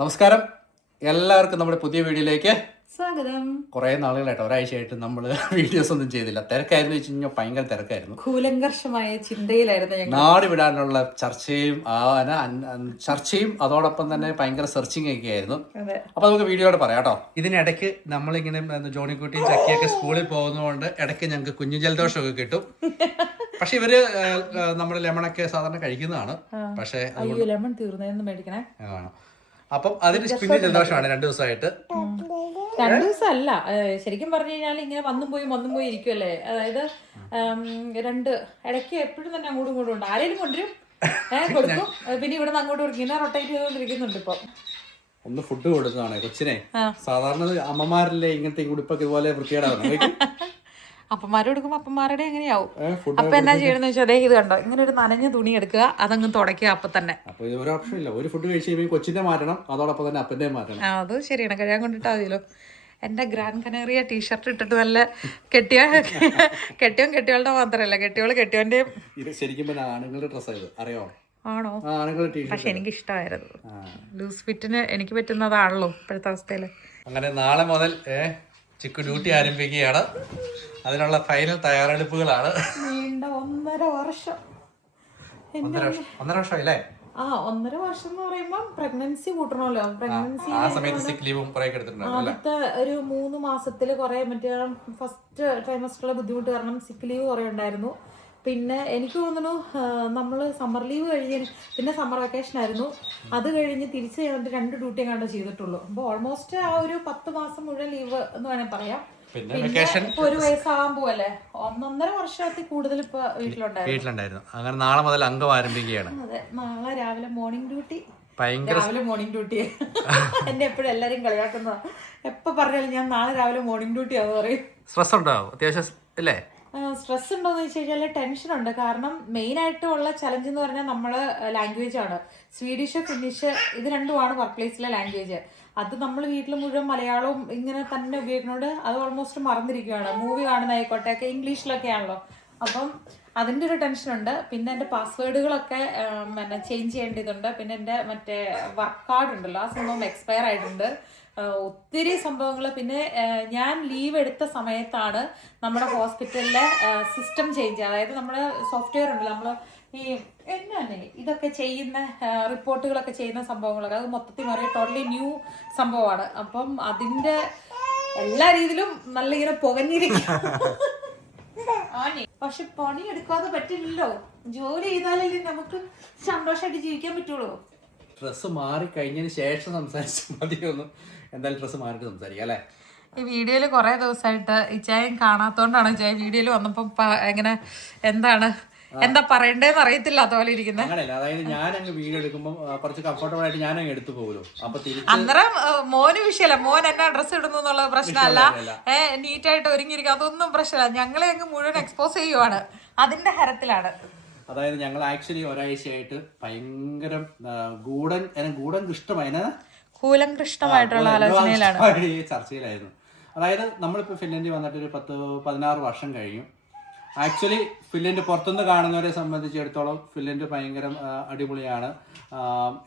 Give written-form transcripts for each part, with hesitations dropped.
നമസ്കാരം, എല്ലാവർക്കും നമ്മുടെ പുതിയ വീഡിയോയിലേക്ക് സ്വാഗതം. കുറേ നാളുകളായിട്ട് ഒരാഴ്ചയായിട്ട് നമ്മൾ വീഡിയോസ് ഒന്നും ചെയ്തില്ല. തിരക്കായിരുന്നു വെച്ച് കഴിഞ്ഞാൽ ഭയങ്കര തിരക്കായിരുന്നു. കൂലങ്കർഷമായ ചിന്തയിലായിരുന്നു ഞങ്ങൾ. നാട് വിടാനുള്ള ചർച്ചയും അതോടൊപ്പം തന്നെ ഭയങ്കര സെർച്ചിങ് ഒക്കെ ആയിരുന്നു. അപ്പൊ നമുക്ക് വീഡിയോയോട് പറയാം കേട്ടോ. ഇതിനിടയ്ക്ക് നമ്മളിങ്ങനെ ജോണിക്കുട്ടിയും ചക്കിയൊക്കെ സ്കൂളിൽ പോകുന്നതുകൊണ്ട് ഇടയ്ക്ക് ഞങ്ങൾക്ക് കുഞ്ഞു ജലദോഷമൊക്കെ കിട്ടും. പക്ഷെ ഇവര് നമ്മുടെ ലെമണൊക്കെ സാധാരണ കഴിക്കുന്നതാണ്. പക്ഷെ ലെമൺ തീർന്നു മേടിക്കണേ. അപ്പം അതിന് കുഞ്ഞു ജലദോഷമാണ് 2 ദിവസമായിട്ട്. 2 ദിവസമല്ല, ശരിക്കും പറഞ്ഞു കഴിഞ്ഞാൽ ഇങ്ങനെ വന്നും പോയി ഇരിക്കുമല്ലേ. അതായത് ഇടയ്ക്ക് എപ്പോഴും തന്നെ അങ്ങോട്ടും ഇങ്ങോട്ടും ഉണ്ട്. ആരെങ്കിലും കൊണ്ടുവരും, കൊടുക്കും, പിന്നെ ഇവിടെ നിന്ന് അങ്ങോട്ട് കൊടുക്കും. ഇങ്ങനെ റൊട്ടേറ്റ് ചെയ്തുകൊണ്ടിരിക്കുന്നുണ്ട് ഇപ്പൊ. ഒന്ന് ഫുഡ് കൊടുക്കുന്നതാണ് കൊച്ചിനെ. സാധാരണ അമ്മമാരിലെ ഇങ്ങനത്തെ ഉടുപ്പൊക്കെ ഇതുപോലെ വൃത്തികേടാണ്. അപ്പന്മാര് കൊടുക്കുമ്പോ അപ്പന്മാരുടെ എങ്ങനെയാവും. അപ്പൊ എന്നാ ചെയ്യണമെന്ന് വെച്ചാൽ അതേ ഇത് കണ്ടോ, ഇങ്ങനെ ഒരു നനഞ്ഞ തുണി എടുക്കുക, അതങ്ങ് തുടയ്ക്കുക അപ്പൊ തന്നെ. അപ്പൊ ഒരു ഓപ്ഷൻ ഇല്ല. ഒരു ഫുഡ് കഴിച്ച് കഴിയുമ്പോൾ കൊച്ചിന്റെ മാറ്റണം, അതോടൊപ്പം തന്നെ അപ്പന്റെ മാറ്റണം. അത് ശരിയാണ്, കഴിയാൻ കൊണ്ടിട്ടാ മതിയല്ലോ. എന്റെ ഗ്രാൻഡ് കനേറിയ ടീഷർട്ട് ഇട്ടിട്ട് നല്ല കെട്ടിയോളുടെ മാത്രല്ല, കെട്ടിയോന്റെയും. ഇത് ശരിക്കും ആണുങ്ങളുടെ ഡ്രസ്സായത് അറിയോ? ആണോ? പക്ഷെ എനിക്ക് ഇഷ്ടമായിരുന്നു. ലൂസ് ഫിറ്റിന് എനിക്ക് പറ്റുന്നതാണല്ലോ ഇപ്പോഴത്തെ അവസ്ഥയില്. അങ്ങനെ നാളെ മുതൽ ചിക്കു ഡ്യൂട്ടി ആരംഭിക്കുകയാണ്. അതിനുള്ള ഫൈനൽ തയ്യാറെടുപ്പുകളാണ്. 1.5 വർഷം. 1.5 വർഷമല്ലേ? 1.5 വർഷം എന്ന് പറയുമ്പോ പ്രഗ്നൻസി കൂട്ടണമല്ലോ. പ്രഗ്നൻസി ആദ്യത്തെ ഒരു 3 മാസത്തില് കുറെ മറ്റേ ഫസ്റ്റ് ട്രൈമസ്റ്ററിലെ ബുദ്ധിമുട്ട് കാരണം സിക്ക് ലീവ് കുറെ ഉണ്ടായിരുന്നു. പിന്നെ എനിക്ക് തോന്നുന്നു നമ്മള് സമ്മർ ലീവ് കഴിഞ്ഞ് പിന്നെ സമ്മർ വെക്കേഷൻ ആയിരുന്നു. അത് കഴിഞ്ഞ് തിരിച്ച് 2 ഡ്യൂട്ടി എങ്ങാണ്ട് ചെയ്തിട്ടുള്ളൂ. അപ്പൊ ഓൾമോസ്റ്റ് ആ ഒരു 10 മാസം മുഴുവൻ ലീവ് എന്ന് വേണേൽ പറയാം. പിന്നെ 1 വയസ്സാകാൻ പോവല്ലേ. 1.5 വർഷത്തിൽ കൂടുതൽ ഇപ്പൊ വീട്ടിലുണ്ടായിരുന്നു. അങ്ങനെ നാളെ മുതൽ അംഗം ആരംഭിക്കുകയാണ്. അതെ, നാളെ രാവിലെ മോർണിംഗ് ഡ്യൂട്ടി. മോർണിംഗ് ഡ്യൂട്ടി എന്നെ എപ്പോഴും എല്ലാരും കളിയാക്കുന്നതാ. എപ്പൊ പറഞ്ഞാലും ഞാൻ നാളെ രാവിലെ മോർണിംഗ് ഡ്യൂട്ടി ആണെന്ന് പറയും. സ്ട്രെസ് ഉണ്ടാവും അത്യാവശ്യം അല്ലേ? സ്ട്രെസ് ഉണ്ടോന്ന് വെച്ച് കഴിഞ്ഞാൽ ടെൻഷൻ ഉണ്ട്. കാരണം മെയിൻ ആയിട്ടുള്ള ചലഞ്ച് എന്ന് പറഞ്ഞാൽ നമ്മള് ലാംഗ്വേജ് ആണ്. സ്വീഡിഷ്, ഫിന്നിഷ് ഇത് രണ്ടുമാണ് വർക്ക് പ്ലേസിലെ ലാംഗ്വേജ്. അത് നമ്മൾ വീട്ടിൽ മുഴുവൻ മലയാളവും ഇങ്ങനെ തന്നെ ഉപയോഗിക്കുന്നതുകൊണ്ട് അത് ഓൾമോസ്റ്റ് മറന്നിരിക്കുകയാണ്. മൂവി കാണുന്നതായിക്കോട്ടെ ഒക്കെ ഇംഗ്ലീഷിലൊക്കെ ആണല്ലോ. അപ്പം അതിൻ്റെ ഒരു ടെൻഷനുണ്ട്. പിന്നെ എൻ്റെ പാസ്വേഡുകളൊക്കെ ചേഞ്ച് ചെയ്യേണ്ടതുണ്ട്. പിന്നെ എൻ്റെ മറ്റേ വർക്ക് കാർഡ് ഉണ്ടല്ലോ, ആ സംഭവം എക്സ്പയർ ആയിട്ടുണ്ട്. ഒത്തിരി സംഭവങ്ങൾ. പിന്നെ ഞാൻ ലീവ് എടുത്ത സമയത്താണ് നമ്മുടെ ഹോസ്പിറ്റലിലെ സിസ്റ്റം ചേഞ്ച്, അതായത് നമ്മുടെ സോഫ്റ്റ്വെയർ ഉണ്ടല്ലോ, നമ്മൾ ഈ എന്നാണ് ഇതൊക്കെ ചെയ്യുന്ന റിപ്പോർട്ടുകളൊക്കെ ചെയ്യുന്ന സംഭവങ്ങളൊക്കെ അത് മൊത്തത്തിൽ മാറി ടോട്ടലി ന്യൂ സംഭവമാണ്. അപ്പം അതിൻ്റെ എല്ലാ രീതിയിലും നല്ല ഇങ്ങനെ പുകഞ്ഞിരിക്കും. പക്ഷെ പണി എടുക്കാതെ പറ്റില്ലല്ലോ. ജോലി ചെയ്താലല്ലേ നമുക്ക് സന്തോഷമായിട്ട് ജീവിക്കാൻ പറ്റുള്ളൂ. ഡ്രസ്സ് മാറി കഴിഞ്ഞതിന് ശേഷം സംസാരിച്ചാൽ മതിയൊന്നും. എന്തായാലും ഡ്രസ്സ് മാറിയിട്ട് സംസാരിക്കാം അല്ലേ? ഈ വീഡിയോയിൽ കുറെ ദിവസമായിട്ട് ഇച്ചായം കാണാത്തോണ്ടാണ് ഇച്ചായ വീഡിയോയിൽ വന്നപ്പോ എങ്ങനെ എന്താ പറയണ്ടേന്ന് അറിയത്തില്ല അതുപോലെ ഇരിക്കുന്നത്. അങ്ങനെയല്ല, അതായത് ഞാൻ അങ്ങ് വീഡിയോ എടുക്കുമ്പോൾ കുറച്ച് കംഫർട്ടബിൾ ആയിട്ട് ഞാൻ അങ്ങ് എടുത്തു പോകുമല്ലോ. അപ്പൊ അന്നേരം മോന് വിഷയമല്ല, മോൻ എന്നാ ഡ്രസ്സ് ഇടുന്നു എന്നുള്ള പ്രശ്നമല്ല, നീറ്റായിട്ട് ഒരുങ്ങിയിരിക്കും, അതൊന്നും പ്രശ്നമല്ല. ഞങ്ങളെ അങ്ങ് മുഴുവൻ എക്സ്പോസ് ചെയ്യുവാണ്, അതിന്റെ ഹരത്തിലാണ്. അതായത് ഞങ്ങൾ ആക്ച്വലി ഒരാഴ്ചയായിട്ട് ഭയങ്കര കൂലങ്കൃഷ്ടമായിട്ടുള്ള ആലോചനയിലാണ്, ചർച്ചയിലായിരുന്നു. അതായത് നമ്മളിപ്പോൾ ഫിൻലൻഡിൽ വന്നിട്ട് ഒരു 10-16 വർഷം കഴിഞ്ഞു. ആക്ച്വലി ഫിൻലൻഡ് പുറത്തുനിന്ന് കാണുന്നവരെ സംബന്ധിച്ചിടത്തോളം ഫിൻലൻഡ് ഭയങ്കര അടിപൊളിയാണ്,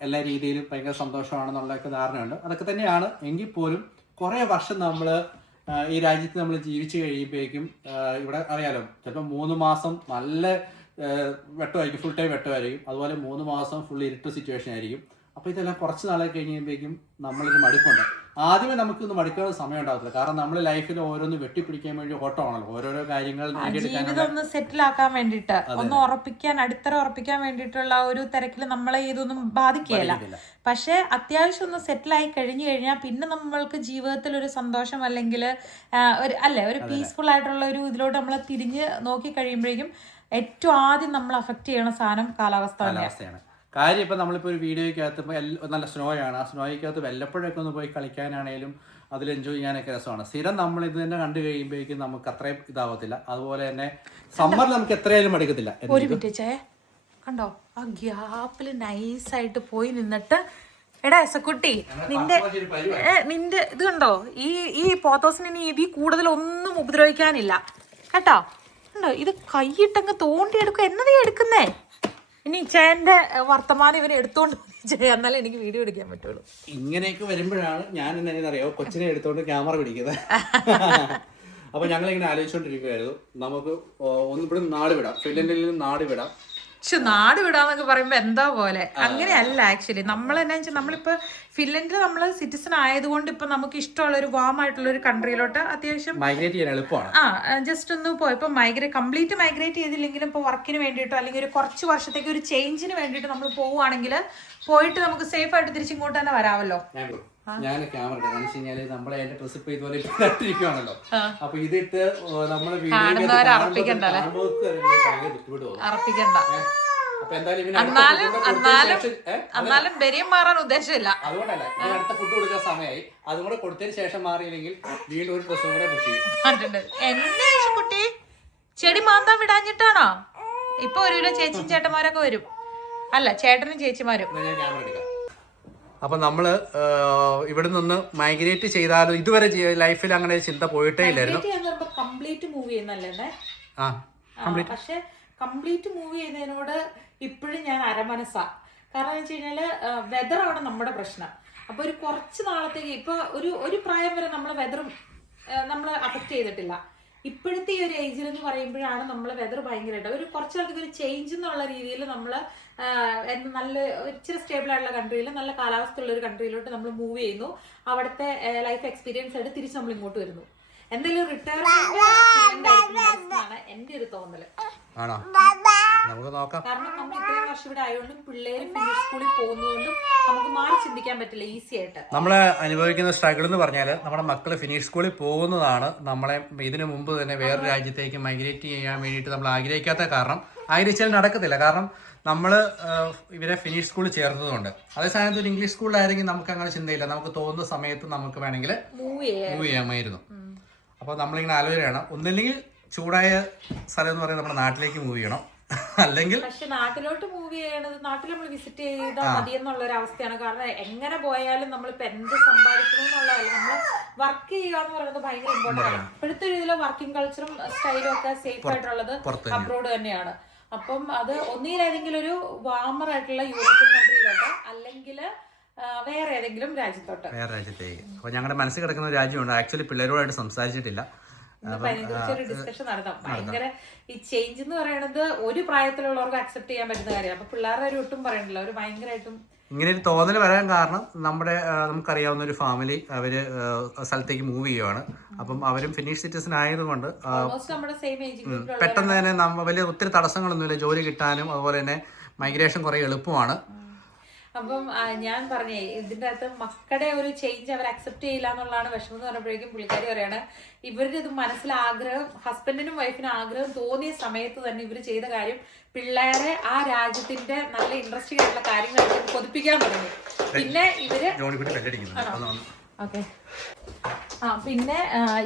എല്ലാ രീതിയിലും ഭയങ്കര സന്തോഷമാണെന്നുള്ളതൊക്കെ ധാരണയുണ്ട്. അതൊക്കെ തന്നെയാണ്. എങ്കിൽ പോലും കുറേ വർഷം നമ്മൾ ഈ രാജ്യത്ത് നമ്മൾ ജീവിച്ച് കഴിയുമ്പോഴേക്കും ഇവിടെ അറിയാലോ, ചിലപ്പോൾ 3 മാസം നല്ല വെട്ടമായിരിക്കും, ഫുൾ ടൈം വെട്ടമായിരിക്കും. അതുപോലെ 3 മാസം ഫുൾ ഇരുട്ട് സിറ്റുവേഷൻ ആയിരിക്കും. അപ്പോൾ ഇതെല്ലാം കുറച്ച് നാളെ കഴിയുമ്പോഴേക്കും നമ്മളിത് മടുപ്പുണ്ട്. ആദ്യമേ നമുക്കൊന്ന് മടുക്കാനുള്ള സമയം ഉണ്ടാകത്തില്ല. കാരണം നമ്മൾ ലൈഫിൽ ഓരോന്ന് വെട്ടിപ്പിടിക്കാൻ വേണ്ടി ഓട്ടമാണല്ലോ, ഓരോരോ കാര്യങ്ങൾ ജീവിതം ഒന്ന് സെറ്റിൽ ആക്കാൻ വേണ്ടിയിട്ട്, ഒന്ന് അടിത്തറ ഉറപ്പിക്കാൻ വേണ്ടിയിട്ടുള്ള ഒരു തിരക്കിൽ നമ്മളെ ഇതൊന്നും ബാധിക്കുകയില്ല. പക്ഷെ അത്യാവശ്യം ഒന്ന് സെറ്റിലായി കഴിഞ്ഞാൽ പിന്നെ നമ്മൾക്ക് ജീവിതത്തിൽ ഒരു സന്തോഷം അല്ലെങ്കിൽ ഒരു പീസ്ഫുൾ ആയിട്ടുള്ള ഒരു ഇതിലോട്ട് നമ്മൾ തിരിഞ്ഞ് നോക്കി കഴിയുമ്പോഴേക്കും ഏറ്റവും ആദ്യം നമ്മൾ അഫക്റ്റ് ചെയ്യണ സാധനം കാലാവസ്ഥയാണ്. കാര്യം ഇപ്പം നമ്മളിപ്പോൾ ഒരു വീഡിയോയ്ക്കകത്ത് നല്ല സ്നോയാണ്, ആ സ്നോയ്ക്കകത്ത് വല്ലപ്പോഴൊക്കെ ഒന്ന് പോയി കളിക്കാനാണേലും അതിൽ എൻജോയ് ചെയ്യാനൊക്കെ രസമാണ്. സ്ഥിരം നമ്മൾ ഇത് തന്നെ കണ്ടു കഴിയുമ്പോഴേക്കും നമുക്ക് അത്രയും ഇതാവത്തില്ല. അതുപോലെ തന്നെ സമ്മറിൽ നമുക്ക് എത്രയായാലും മടുക്കത്തില്ല. ഒരു മിനിറ്റ് കണ്ടോ, ആ ഗ്യാപ്പിൽ നൈസായിട്ട് പോയി നിന്നിട്ട്, എടാ എസക്കുട്ടി, നിന്റെ ഇത് കണ്ടോ, ഈ പോത്തോസിന് ഇനി ഇതിൽ കൂടുതൽ ഒന്നും ഉപദ്രവിക്കാനില്ല കേട്ടോ. കണ്ടോ, ഇത് കൈയിട്ടങ്ങ് തോണ്ടിയെടുക്കുക. എന്നതേ എടുക്കുന്നേ? ഇനി ഇച്ചായന്റെ വർത്തമാനം ഇവന് എടുത്തോണ്ട് എന്നാലേ എനിക്ക് വീഡിയോ എടുക്കാൻ പറ്റുള്ളൂ. ഇങ്ങനെയൊക്കെ വരുമ്പോഴാണ് ഞാൻ എന്നറിയോ കൊച്ചിനെ എടുത്തോണ്ട് ക്യാമറ പിടിക്കുന്നത്. അപ്പൊ ഞങ്ങളിങ്ങനെ ആലോചിച്ചുകൊണ്ടിരിക്കുകയായിരുന്നു, നമുക്ക് ഒന്ന് ഇവിടെ നാട് വിടാം, ഫിൻലൻഡിൽ നിന്ന് നാട് വിടാം. പക്ഷെ നാട് വിടാന്നൊക്കെ പറയുമ്പോ എന്താ പോലെ അങ്ങനെയല്ല. ആക്ച്വലി നമ്മൾ എന്നാ വെച്ചാൽ നമ്മളിപ്പോ ഫിൻലൻഡിൽ നമ്മൾ സിറ്റിസൺ ആയതുകൊണ്ട് ഇപ്പൊ നമുക്ക് ഇഷ്ടമുള്ള ഒരു വാം ആയിട്ടുള്ള ഒരു കൺട്രിയിലോട്ട് അത്യാവശ്യം മൈഗ്രേറ്റ് ചെയ്യാൻ എളുപ്പമാണ്. ജസ്റ്റ് ഒന്ന് പോയപ്പോ കംപ്ലീറ്റ് മൈഗ്രേറ്റ് ചെയ്തില്ലെങ്കിലും ഇപ്പൊ വർക്കിന് വേണ്ടിയിട്ടോ അല്ലെങ്കിൽ ഒരു കുറച്ച് വർഷത്തേക്ക് ഒരു ചേഞ്ചിന് വേണ്ടിയിട്ട് നമ്മൾ പോവുകയാണെങ്കിൽ പോയിട്ട് നമുക്ക് സേഫ് ആയിട്ട് തിരിച്ചിങ്ങോട്ട് തന്നെ വരാമല്ലോ. ഞാൻ ക്യാമറ ഇട്ടാന്ന് വെച്ച് കഴിഞ്ഞാല് നമ്മളെ എന്റെ ഡ്രസ് ഇപ്പൊ ഇതുപോലെ ഇട്ടിരിക്കുകയാണല്ലോ. അപ്പൊ ഇതിട്ട് നമ്മള് എന്നാലും ബെരിയം മാറാൻ ഉദ്ദേശമില്ല. അതുകൊണ്ടല്ല, ഞാൻ അടുത്ത ഫുഡ് കൊടുക്കാൻ സമയമായി. അതും കൂടെ കൊടുത്തതിന് ശേഷം മാറിയില്ലെങ്കിൽ വീണ്ടും ഒരു ഡ്രസ്സും കൂടെ പുഷ് ചെയ്യും. എന്നെ കുട്ടി ചെടി മാന്താൻ വിടാഞ്ഞിട്ടാണോ? ഇപ്പൊ ഒരു കിലോ ചേച്ചിയും ചേട്ടന്മാരൊക്കെ വരും. അല്ല, ചേട്ടനും ചേച്ചിമാരും. ഞാൻ ക്യാമറ എടുക്കാം. അപ്പൊ നമ്മള് ഇവിടെ നിന്ന് മൈഗ്രേറ്റ് ചെയ്താലും ഇതുവരെ ലൈഫിൽ അങ്ങനെ ചിന്ത പോയിട്ടേ ഇല്ലായിരുന്നു. കംപ്ലീറ്റ് മൂവ് ചെയ്യുന്നല്ലേ? പക്ഷെ കംപ്ലീറ്റ് മൂവ് ചെയ്യുന്നതിനോട് ഇപ്പോഴും ഞാൻ അരമനസ്സാ. കാരണം എന്ന് വെച്ച് കഴിഞ്ഞാല് വെതറാണ് നമ്മുടെ പ്രശ്നം. അപ്പൊ ഒരു കുറച്ച് നാളത്തേക്ക് ഇപ്പൊ ഒരു പ്രായം വരെ നമ്മളെ വെതറും നമ്മളെ അഫക്റ്റ് ചെയ്തിട്ടില്ല. ഇപ്പോഴത്തെ ഈ ഒരു ഏജിൽ എന്ന് പറയുമ്പോഴാണ് നമ്മളെ വെതർ ഭയങ്കരമായിട്ട് ഒരു കുറച്ച് നാളത്തേക്ക് ഒരു ചേഞ്ച് എന്നുള്ള രീതിയിൽ നമ്മൾ നല്ല ഇച്ചിരി സ്റ്റേബിൾ ആയിട്ടുള്ള കൺട്രിയിൽ നല്ല കാലാവസ്ഥ ഉള്ള ഒരു കൺട്രിയിലോട്ട് നമ്മൾ മൂവ് ചെയ്യുന്നു. അവിടുത്തെ ലൈഫ് എക്സ്പീരിയൻസ് ആയിട്ട് തിരിച്ച് നമ്മൾ ഇങ്ങോട്ട് വരുന്നു. എന്തായാലും റിട്ടയർമെന്റ് ആണ് എന്റെ ഒരു തോന്നല്. കാരണം നമ്മൾ ഇത്രയും വർഷം ഇവിടെ ആയതുകൊണ്ടും പിള്ളേര് ഫിനിഷ് സ്കൂളിൽ പോകുന്നതുകൊണ്ടും നമുക്ക് മാറി ചിന്തിക്കാൻ പറ്റില്ല ഈസി ആയിട്ട്. നമ്മള് അനുഭവിക്കുന്ന സ്ട്രഗിൾ എന്ന് പറഞ്ഞാൽ നമ്മുടെ മക്കള് ഫിനിഷ് സ്കൂളിൽ പോകുന്നതാണ് നമ്മളെ ഇതിനു മുമ്പ് തന്നെ വേറെ രാജ്യത്തേക്ക് മൈഗ്രേറ്റ് ചെയ്യാൻ വേണ്ടിയിട്ട് നമ്മൾ ആഗ്രഹിക്കാത്ത കാരണം. ആഗ്രഹിച്ചാൽ നടക്കത്തില്ല. കാരണം നമ്മൾ ഇവരെ ഫിനിഷ് സ്കൂളിൽ ചേർത്തതുകൊണ്ട്. അതേസമയത്ത് ഒരു ഇംഗ്ലീഷ് സ്കൂളിലായിരുന്നെങ്കിൽ നമുക്ക് അങ്ങനെ ചിന്തയില്ല, നമുക്ക് തോന്നുന്ന സമയത്ത് നമുക്ക് വേണമെങ്കിൽ മൂവ് ചെയ്യാമായിരുന്നു. അപ്പോൾ നമ്മളിങ്ങനെ ആലോചനയാണ്, ഒന്നില്ലെങ്കിൽ ചൂടായ സ്ഥലം എന്ന് പറയുന്നത് നമ്മുടെ നാട്ടിലേക്ക് മൂവ് ചെയ്യണം, അല്ലെങ്കിൽ പക്ഷെ നാട്ടിലോട്ട് മൂവ് ചെയ്യണത് നാട്ടിൽ നമ്മൾ വിസിറ്റ് ചെയ്താൽ മതി എന്നുള്ള ഒരു അവസ്ഥയാണ്. കാരണം എങ്ങനെ പോയാലും നമ്മളിപ്പോ എന്ത് സമ്പാദിക്കണം എന്നുള്ളതല്ല, നമ്മൾ വർക്ക് ചെയ്യുക എന്ന് പറയുന്നത് ഭയങ്കര ഇമ്പോർട്ടൻ്റ് ആണ്. ഇപ്പോഴത്തെ രീതിയിലെ വർക്കിംഗ് കൾച്ചറും സ്റ്റൈലും ഒക്കെ സേഫ് ആയിട്ടുള്ളത് അബ്രോഡ് തന്നെയാണ്. അപ്പം അത് ഒന്നിലേതെങ്കിലും ഒരു വാമർ ആയിട്ടുള്ള യൂറോപ്യൻ കൺട്രിയിലോട്ട് അല്ലെങ്കിൽ വേറെ ഏതെങ്കിലും രാജ്യത്തേക്ക്. അപ്പൊ ഞങ്ങളുടെ മനസ്സിൽ കിടക്കുന്ന ഒരു രാജ്യമുണ്ട്. ആക്ച്വലി പിള്ളേരോടായിട്ട് സംസാരിച്ചിട്ടില്ല, ഡിസ്കഷൻ നടത്താം. ഭയങ്കര ഈ ചേഞ്ച് എന്ന് പറയുന്നത് ഒരു പ്രായത്തിലുള്ളവർക്ക് അക്സെപ്റ്റ് ചെയ്യാൻ പറ്റുന്ന കാര്യമാണ്. അപ്പൊ പിള്ളേരുടെ ഒരു ഒട്ടും പറയണ്ടല്ലോ, ഒരു ഭയങ്കരമായിട്ടും ഇങ്ങനെ ഒരു തോന്നൽ വരാൻ കാരണം നമുക്കറിയാവുന്ന ഒരു ഫാമിലി അവര് സ്ഥലത്തേക്ക് മൂവ് ചെയ്യുവാണ്. അപ്പം അവരും ഫിനിഷ് സിറ്റിസൺ ആയതുകൊണ്ട് പെട്ടെന്ന് തന്നെ വലിയ ഒത്തിരി തടസ്സങ്ങളൊന്നുമില്ല, ജോലി കിട്ടാനും അതുപോലെ തന്നെ മൈഗ്രേഷൻ കുറെ എളുപ്പമാണ്. അപ്പം ഞാൻ പറഞ്ഞേ ഇതിന്റെ അകത്ത് മക്കളുടെ ഒരു ചേഞ്ച് അവർ അക്സെപ്റ്റ് ചെയ്യില്ല എന്നുള്ളതാണ് വിഷമം എന്ന് പറഞ്ഞപ്പോഴേക്കും പുള്ളിക്കാരി പറയാണ് ഇവരുടെ ഇത് മനസ്സിൽ ആഗ്രഹം, ഹസ്ബൻഡിനും വൈഫിനും ആഗ്രഹം തോന്നിയ സമയത്ത് തന്നെ ഇവർ ചെയ്ത കാര്യം പിള്ളേരെ ആ രാജ്യത്തിന്റെ നല്ല ഇൻട്രസ്റ്റിംഗ് ആയിട്ടുള്ള കാര്യങ്ങളൊക്കെ കൊതിപ്പിക്കാൻ തുടങ്ങി. പിന്നെ ഇവര് ഓക്കെ പിന്നെ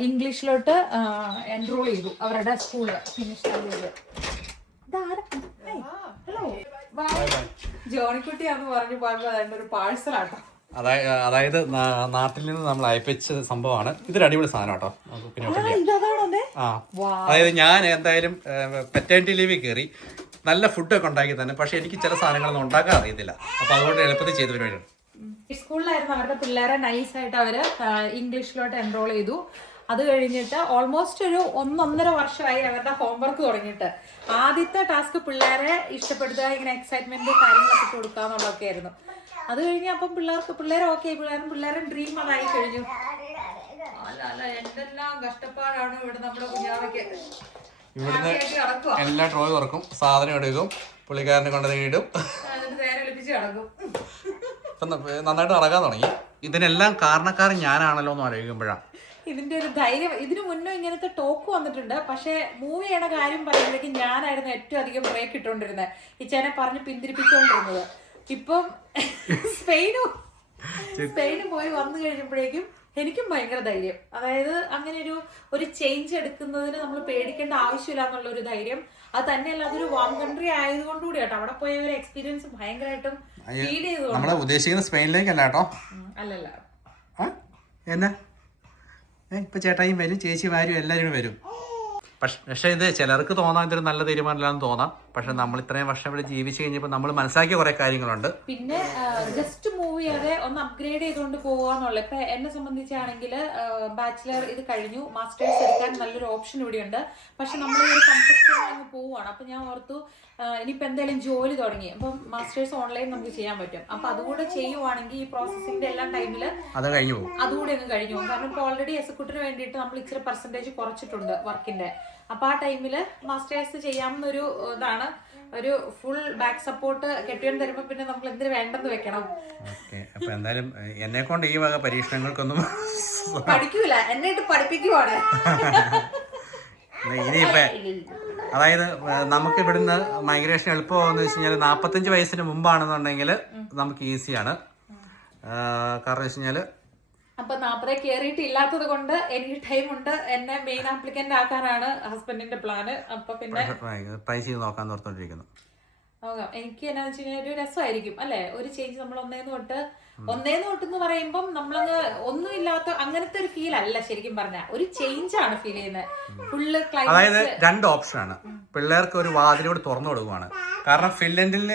ഇംഗ്ലീഷിലോട്ട് എൻറോൾ ചെയ്തു അവരുടെ സ്കൂള് ഫിനിഷ് ചെയ്ത്. ഹലോ ജോണിക്കുട്ടിയാന്ന് പറഞ്ഞു പോയപ്പോ അതിന്റെ ഒരു പാഴ്സലാട്ടോ. അതായത് നാട്ടിൽ നിന്ന് നമ്മൾ അയപ്പിച്ച സംഭവമാണ്. ഇതൊരു അടിപൊളി സാധനം കേട്ടോ. അതായത് ഞാൻ എന്തായാലും പെറ്റേണിറ്റി ലീവിൽ കയറി നല്ല ഫുഡൊക്കെ ഉണ്ടാക്കി തന്നെ, പക്ഷെ എനിക്ക് ചില സാധനങ്ങളൊന്നും ഉണ്ടാക്കാൻ അറിയത്തില്ല. അപ്പൊ അതുകൊണ്ട് എളുപ്പത്തിൽ ചെയ്ത പരിപാടിയാണ്. സ്കൂളിലായിരുന്നു അവരുടെ പിള്ളേരെ നൈസായിട്ട് അവര് ഇംഗ്ലീഷിലോട്ട് എൻറോൾ ചെയ്തു. അത് കഴിഞ്ഞിട്ട് ഓൾമോസ്റ്റ് ഒരു 1.5 വർഷമായി അവരുടെ ഹോംവർക്ക് തുടങ്ങിയിട്ട്. ആദ്യത്തെ ടാസ്ക് പിള്ളേരെ ഇഷ്ടപ്പെടുത്തുക, ഇങ്ങനെ എക്സൈറ്റ്മെന്റ് കാര്യങ്ങളൊക്കെ കൊടുക്കുക എന്നുള്ളതൊക്കെ ആയിരുന്നു. അത് കഴിഞ്ഞ് അപ്പം പിള്ളേർ ഓക്കെ, പിള്ളേരുടെ ഡ്രീം അതായി കഴിഞ്ഞു. അല്ല എന്തെല്ലാം കഷ്ടപ്പാടാണ് ഇവിടെ നമ്മുടെ കുഞ്ഞാവയ്ക്ക്. ഇവിടുന്ന് എല്ലാ ട്രോയ് തുറക്കും, സാധനം എടുക്കും, പുള്ളിക്കാരനെ കൊണ്ട് ഇടും, നേരെ ഒളിപ്പിച്ച് കിടക്കും. നന്നായിട്ട് നടക്കാൻ തുടങ്ങി. ഇതിനെല്ലാം കാരണക്കാരൻ ഞാനാണല്ലോ എന്ന് ആലോചിക്കുമ്പോഴാണ് ഇതിന്റെ ഒരു ധൈര്യം. ഇതിനു മുന്നേ ഇങ്ങനത്തെ ടോക്ക് വന്നിട്ടുണ്ട്, പക്ഷെ മൂവ് ചെയ്യണ കാര്യം പറയുമ്പോഴേക്കും ഞാനായിരുന്നു ഏറ്റവും അധികം ബ്രേക്ക് ഇട്ടുകൊണ്ടിരുന്നത്, ഇച്ചേനെ പറഞ്ഞ് പിന്തിരിപ്പിച്ചുകൊണ്ടിരുന്നത്. ഇപ്പം സ്പെയിന് പോയി വന്നു കഴിഞ്ഞപ്പോഴേക്കും എനിക്കും ഭയങ്കര ധൈര്യം. അതായത് അങ്ങനെ ഒരു ചേഞ്ച് എടുക്കുന്നതിന് നമ്മൾ പേടിക്കേണ്ട ആവശ്യമില്ല എന്നുള്ള ഒരു ധൈര്യം. അത് തന്നെയല്ല, അതൊരു വാം കൺട്രി ആയതുകൊണ്ട് കൂടി കേട്ടോ അവിടെ പോയ ഒരു എക്സ്പീരിയൻസ് ഭയങ്കരമായിട്ടും ഫീൽ ചെയ്തു. നമ്മളെ ഉദ്ദേശിക്കുന്ന സ്പെയിനിലേക്കല്ല കേട്ടോ. അല്ലല്ല എന്നാ ഇപ്പൊ ചേട്ടായും വരും, ചേച്ചിമാരും എല്ലാവരും വരും. പക്ഷെ ഇത് ചിലർക്ക് തോന്നാൻ ഇതൊരു നല്ല തീരുമാനമില്ലാന്ന് തോന്നാം. പക്ഷെ നമ്മൾ ഇത്രയും വർഷം ഇവിടെ ജീവിച്ച് കഴിഞ്ഞപ്പോൾ നമ്മൾ മനസ്സിലാക്കിയ കുറെ കാര്യങ്ങളുണ്ട്. പിന്നെ ജസ്റ്റ് മൂവ് ചെയ്യാതെ ഒന്ന് അപ്ഗ്രേഡ് ചെയ്തുകൊണ്ട് പോവാന്നുള്ള. ഇപ്പൊ എന്നെ സംബന്ധിച്ചാണെങ്കിൽ ബാച്ചിലർ ഇത് കഴിഞ്ഞു, മാസ്റ്റേഴ്സ് എടുക്കാൻ നല്ലൊരു ഓപ്ഷൻ ഇവിടെയുണ്ട്. പക്ഷെ നമ്മൾ ഈ ഒരു കംഫർട്ട് സോണിൽ അങ്ങ് പോവുകയാണ്. അപ്പൊ ഞാൻ ഓർത്തു ഇനിയിപ്പോൾ എന്തായാലും ജോലി തുടങ്ങി, അപ്പം മാസ്റ്റേഴ്സ് ഓൺലൈൻ നമുക്ക് ചെയ്യാൻ പറ്റും. അപ്പൊ അതുകൂടെ ചെയ്യുവാണെങ്കിൽ ഈ പ്രോസസ്സിന്റെ എല്ലാ ടൈമിൽ അതുകൂടെ അങ്ങ് കഴിഞ്ഞു പോകും. കാരണം ഇപ്പോൾ ഓൾറെഡി എക്സിക്യൂട്ടീവിന് വേണ്ടിയിട്ട് നമ്മൾ ഇച്ചിരി പെർസെൻറ്റേജ് കുറച്ചിട്ടുണ്ട് വർക്കിന്റെ. അപ്പൊ ആ ടൈമിൽ മാസ്റ്റേഴ്സ് ചെയ്യാവുന്നൊരു ഇതാണ്. ഒരു ഫുൾ ബാക്ക് സപ്പോർട്ട് കെട്ടിയോൻ തരുമ്പോ പിന്നെ നമ്മൾ എന്തിനു വേണ്ടെന്ന് വെക്കണം. അപ്പൊ എന്തായാലും എന്നെ കൊണ്ട് ഈ വക പരീക്ഷണങ്ങൾക്കൊന്നും പഠിക്കൂല, എന്നെ പഠിപ്പിക്കുവാണ്. ഇനിയിപ്പോ അതായത് നമുക്ക് ഇവിടുന്ന് മൈഗ്രേഷൻ എളുപ്പമാണെന്ന് വെച്ച് കഴിഞ്ഞാൽ 45 വയസ്സിന് മുമ്പാണെന്നുണ്ടെങ്കിൽ നമുക്ക് ഈസിയാണ്. കാരണം വെച്ച് കഴിഞ്ഞാൽ അപ്പൊ 40 കയറിയിട്ടില്ലാത്തത് കൊണ്ട് എനിക്ക് ടൈം ഉണ്ട്. എന്നെ മെയിൻ ആപ്ലിക്കന്റ് ആക്കാനാണ് ഹസ്ബൻഡിന്റെ പ്ലാന്. അപ്പൊ പിന്നെ ട്രൈ ചെയ്ത് നോക്കാൻ ഓർത്തോണ്ടിരിക്കുന്നു. എനിക്ക് എന്നാ വെച്ച് കഴിഞ്ഞാൽ ഒരു രസമായിരിക്കും അല്ലെ, ഒരു ചേഞ്ച്. നമ്മൾ ഒന്നേന്ന് തൊട്ട് എന്ന് പറയുമ്പം നമ്മളങ്ങ് ഒന്നുമില്ലാത്ത അങ്ങനത്തെ ഒരു ഫീൽ അല്ല. ശരിക്കും പറഞ്ഞാൽ ഒരു ചേഞ്ച് ആണ് ഫീൽ ചെയ്യുന്നത്. ഫുള്ള് അതായത് 2 ഓപ്ഷനാണ്. പിള്ളേർക്ക് ഒരു വാതിലോട് തുറന്നു കൊടുക്കുവാണ്. കാരണം ഫിൻലൻഡിൽ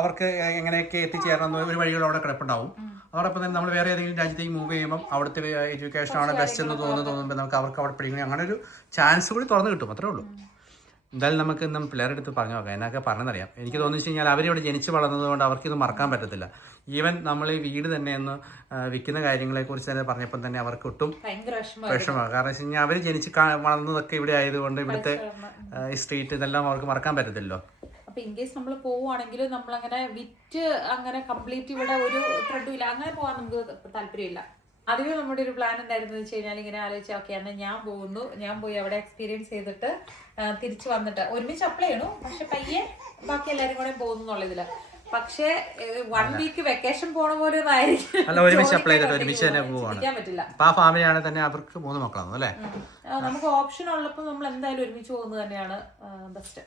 അവർക്ക് എങ്ങനെയൊക്കെ എത്തിച്ചേരണം ഒരു വഴികൾ അവിടെ കിടപ്പുണ്ടാവും. അതോടൊപ്പം തന്നെ നമ്മൾ വേറെ ഏതെങ്കിലും രാജ്യത്തേക്ക് മൂവ് ചെയ്യുമ്പോൾ അവിടുത്തെ എഡ്യൂക്കേഷൻ ആണ് ബെസ്റ്റ് എന്ന് തോന്നുമ്പോൾ നമുക്ക് അവർക്ക് അവിടെ പഠിക്കണം, അങ്ങനെ ഒരു ചാൻസ് കൂടി തുറന്നു കിട്ടും. അത്രേ ഉള്ളൂ. എന്തായാലും നമുക്ക് പിള്ളേരുടെ അടുത്ത് പറഞ്ഞു നോക്കാം എന്നൊക്കെ പറഞ്ഞറിയാം. എനിക്ക് തോന്നുന്നു വെച്ച് കഴിഞ്ഞാൽ അവരിവിടെ ജനിച്ച് വളർന്നത് കൊണ്ട് അവർക്കിത് മറക്കാൻ പറ്റത്തില്ല. ഈവൻ നമ്മൾ ഈ വീട് തന്നെ ഒന്ന് വിൽക്കുന്ന കാര്യങ്ങളെ കുറിച്ച് തന്നെ പറഞ്ഞപ്പോൾ തന്നെ അവർക്ക് ഒട്ടും വിഷമമാണ്. കാരണം വെച്ച് കഴിഞ്ഞാൽ അവർ ജനിച്ച് വളർന്നതൊക്കെ ഇവിടെ ആയതുകൊണ്ട് ഇവിടുത്തെ ഈ സ്ട്രീറ്റ് ഇതെല്ലാം അവർക്ക് മറക്കാൻ പറ്റത്തില്ലല്ലോ. അപ്പൊ ഇൻ കേസ് നമ്മൾ പോവുകയാണെങ്കിലും നമ്മളങ്ങനെ വിറ്റ് അങ്ങനെ കംപ്ലീറ്റ് ഇവിടെ ഒരു ത്രെഡും ഇല്ല, അങ്ങനെ പോകാൻ നമുക്ക് താല്പര്യമില്ല. ആദ്യമേ നമ്മുടെ ഒരു പ്ലാൻ എന്തായിരുന്നു വെച്ച് കഴിഞ്ഞാൽ ഇങ്ങനെ ആലോചിച്ച് ഓക്കെ എന്നാൽ ഞാൻ പോകുന്നു, ഞാൻ പോയി അവിടെ എക്സ്പീരിയൻസ് ചെയ്തിട്ട് തിരിച്ചു വന്നിട്ട് ഒരുമിച്ച് അപ്ലൈ ചെയ്യണു. പക്ഷെ പയ്യെ ബാക്കി എല്ലാവരും കൂടെ പോകുന്നു എന്നുള്ളതില്. പക്ഷേ 1 വീക്ക് വെക്കേഷൻ പോണ പോലെ പറ്റില്ല. അവർക്ക് 3 മക്കളാണ് അല്ലേ. നമുക്ക് ഓപ്ഷൻ ഉള്ളപ്പോൾ നമ്മൾ എന്തായാലും ഒരുമിച്ച് പോകുന്നത് തന്നെയാണ് ബെസ്റ്റ്.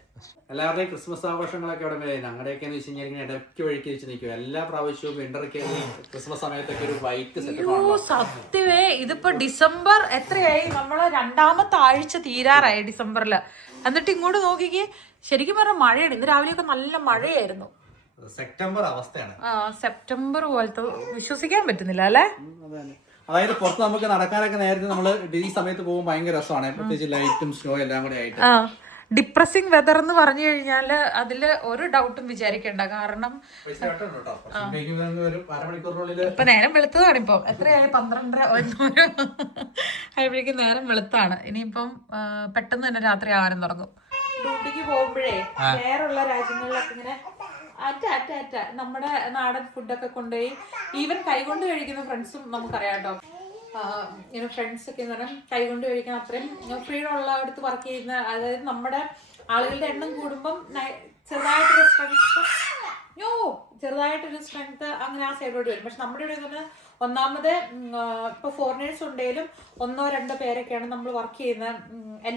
എല്ലാവരുടെയും ക്രിസ്മസ് ആഘോഷങ്ങളൊക്കെ ഇവിടെ വരെ ഞങ്ങളുടെയൊക്കെ എന്ന് വെച്ച് കഴിഞ്ഞാൽ ഇടയ്ക്ക് വഴിക്ക് വെച്ച് നിൽക്കും. എല്ലാ പ്രാവശ്യവും വിന്ററൊക്കെ ക്രിസ്മസ് സമയത്തൊക്കെ ഒരു വൈറ്റ് സെറ്റപ്പ്. സത്യമേ ഇതിപ്പോ ഡിസംബർ എത്രയായി, നമ്മള് 2ാമത്തെ ആഴ്ച തീരാറായി ഡിസംബറില്. എന്നിട്ട് ഇങ്ങോട്ട് നോക്കിക്കേ, ശരിക്കും പറഞ്ഞാൽ മഴയാണ്. ഇന്ന് രാവിലെയൊക്കെ നല്ല മഴയായിരുന്നു. സെപ്റ്റംബർ അവസ്ഥയാണ്. സെപ്റ്റംബർ പോലത്തെ വിശ്വസിക്കാൻ പറ്റുന്നില്ല അല്ലേ. അതായത് പുറത്ത് നമുക്ക് നടക്കാനൊക്കെ നേരത്തെ നമ്മള് ഈ സമയത്ത് പോകുമ്പോൾ ഭയങ്കര രസമാണ്. പ്രത്യേകിച്ച് ലൈറ്റും സ്നോ എല്ലാം കൂടെ ആയിട്ട്. ഡിപ്രസിങ് വെതർ എന്ന് പറഞ്ഞു കഴിഞ്ഞാല് അതില് ഒരു ഡൗട്ടും വിചാരിക്കണ്ട. കാരണം ഇപ്പൊ നേരം വെളുത്തതാണ്. ഇപ്പം എത്രയായി 12:30 ആയപ്പോഴേക്കും നേരം വെളുത്താണ്. ഇനിയിപ്പം പെട്ടെന്ന് തന്നെ രാത്രി ആവാനും തുടങ്ങും. ഡ്യൂട്ടിക്ക് പോകുമ്പോഴേ വേറുള്ള രാജ്യങ്ങളിലൊക്കെ ഇങ്ങനെ അറ്റ നമ്മുടെ നാടൻ ഫുഡൊക്കെ കൊണ്ടുപോയി ഈവൻ കൈകൊണ്ട് കഴിക്കുന്ന ഫ്രണ്ട്സും നമുക്കറിയാം കേട്ടോ. ഇങ്ങനെ ഫ്രണ്ട്സ് ഒക്കെ എന്ന് പറഞ്ഞാൽ കൈകൊണ്ട് കഴിക്കാൻ അത്രയും ഫ്രീഡം ഉള്ള അടുത്ത് വർക്ക് ചെയ്യുന്ന, അതായത് നമ്മുടെ ആളുകളുടെ എണ്ണം കൂടുമ്പം ചെറുതായിട്ടൊരു സ്ട്രെങ്ത് അങ്ങനെ ആ സൈഡിലോട്ട് വരും. പക്ഷെ നമ്മുടെ ഇവിടെ ഒന്നാമത് ഇപ്പൊ ഫോറിനേഴ്സ് ഉണ്ടെങ്കിലും 1-2 പേരൊക്കെയാണ് നമ്മൾ വർക്ക് ചെയ്യുന്നത്.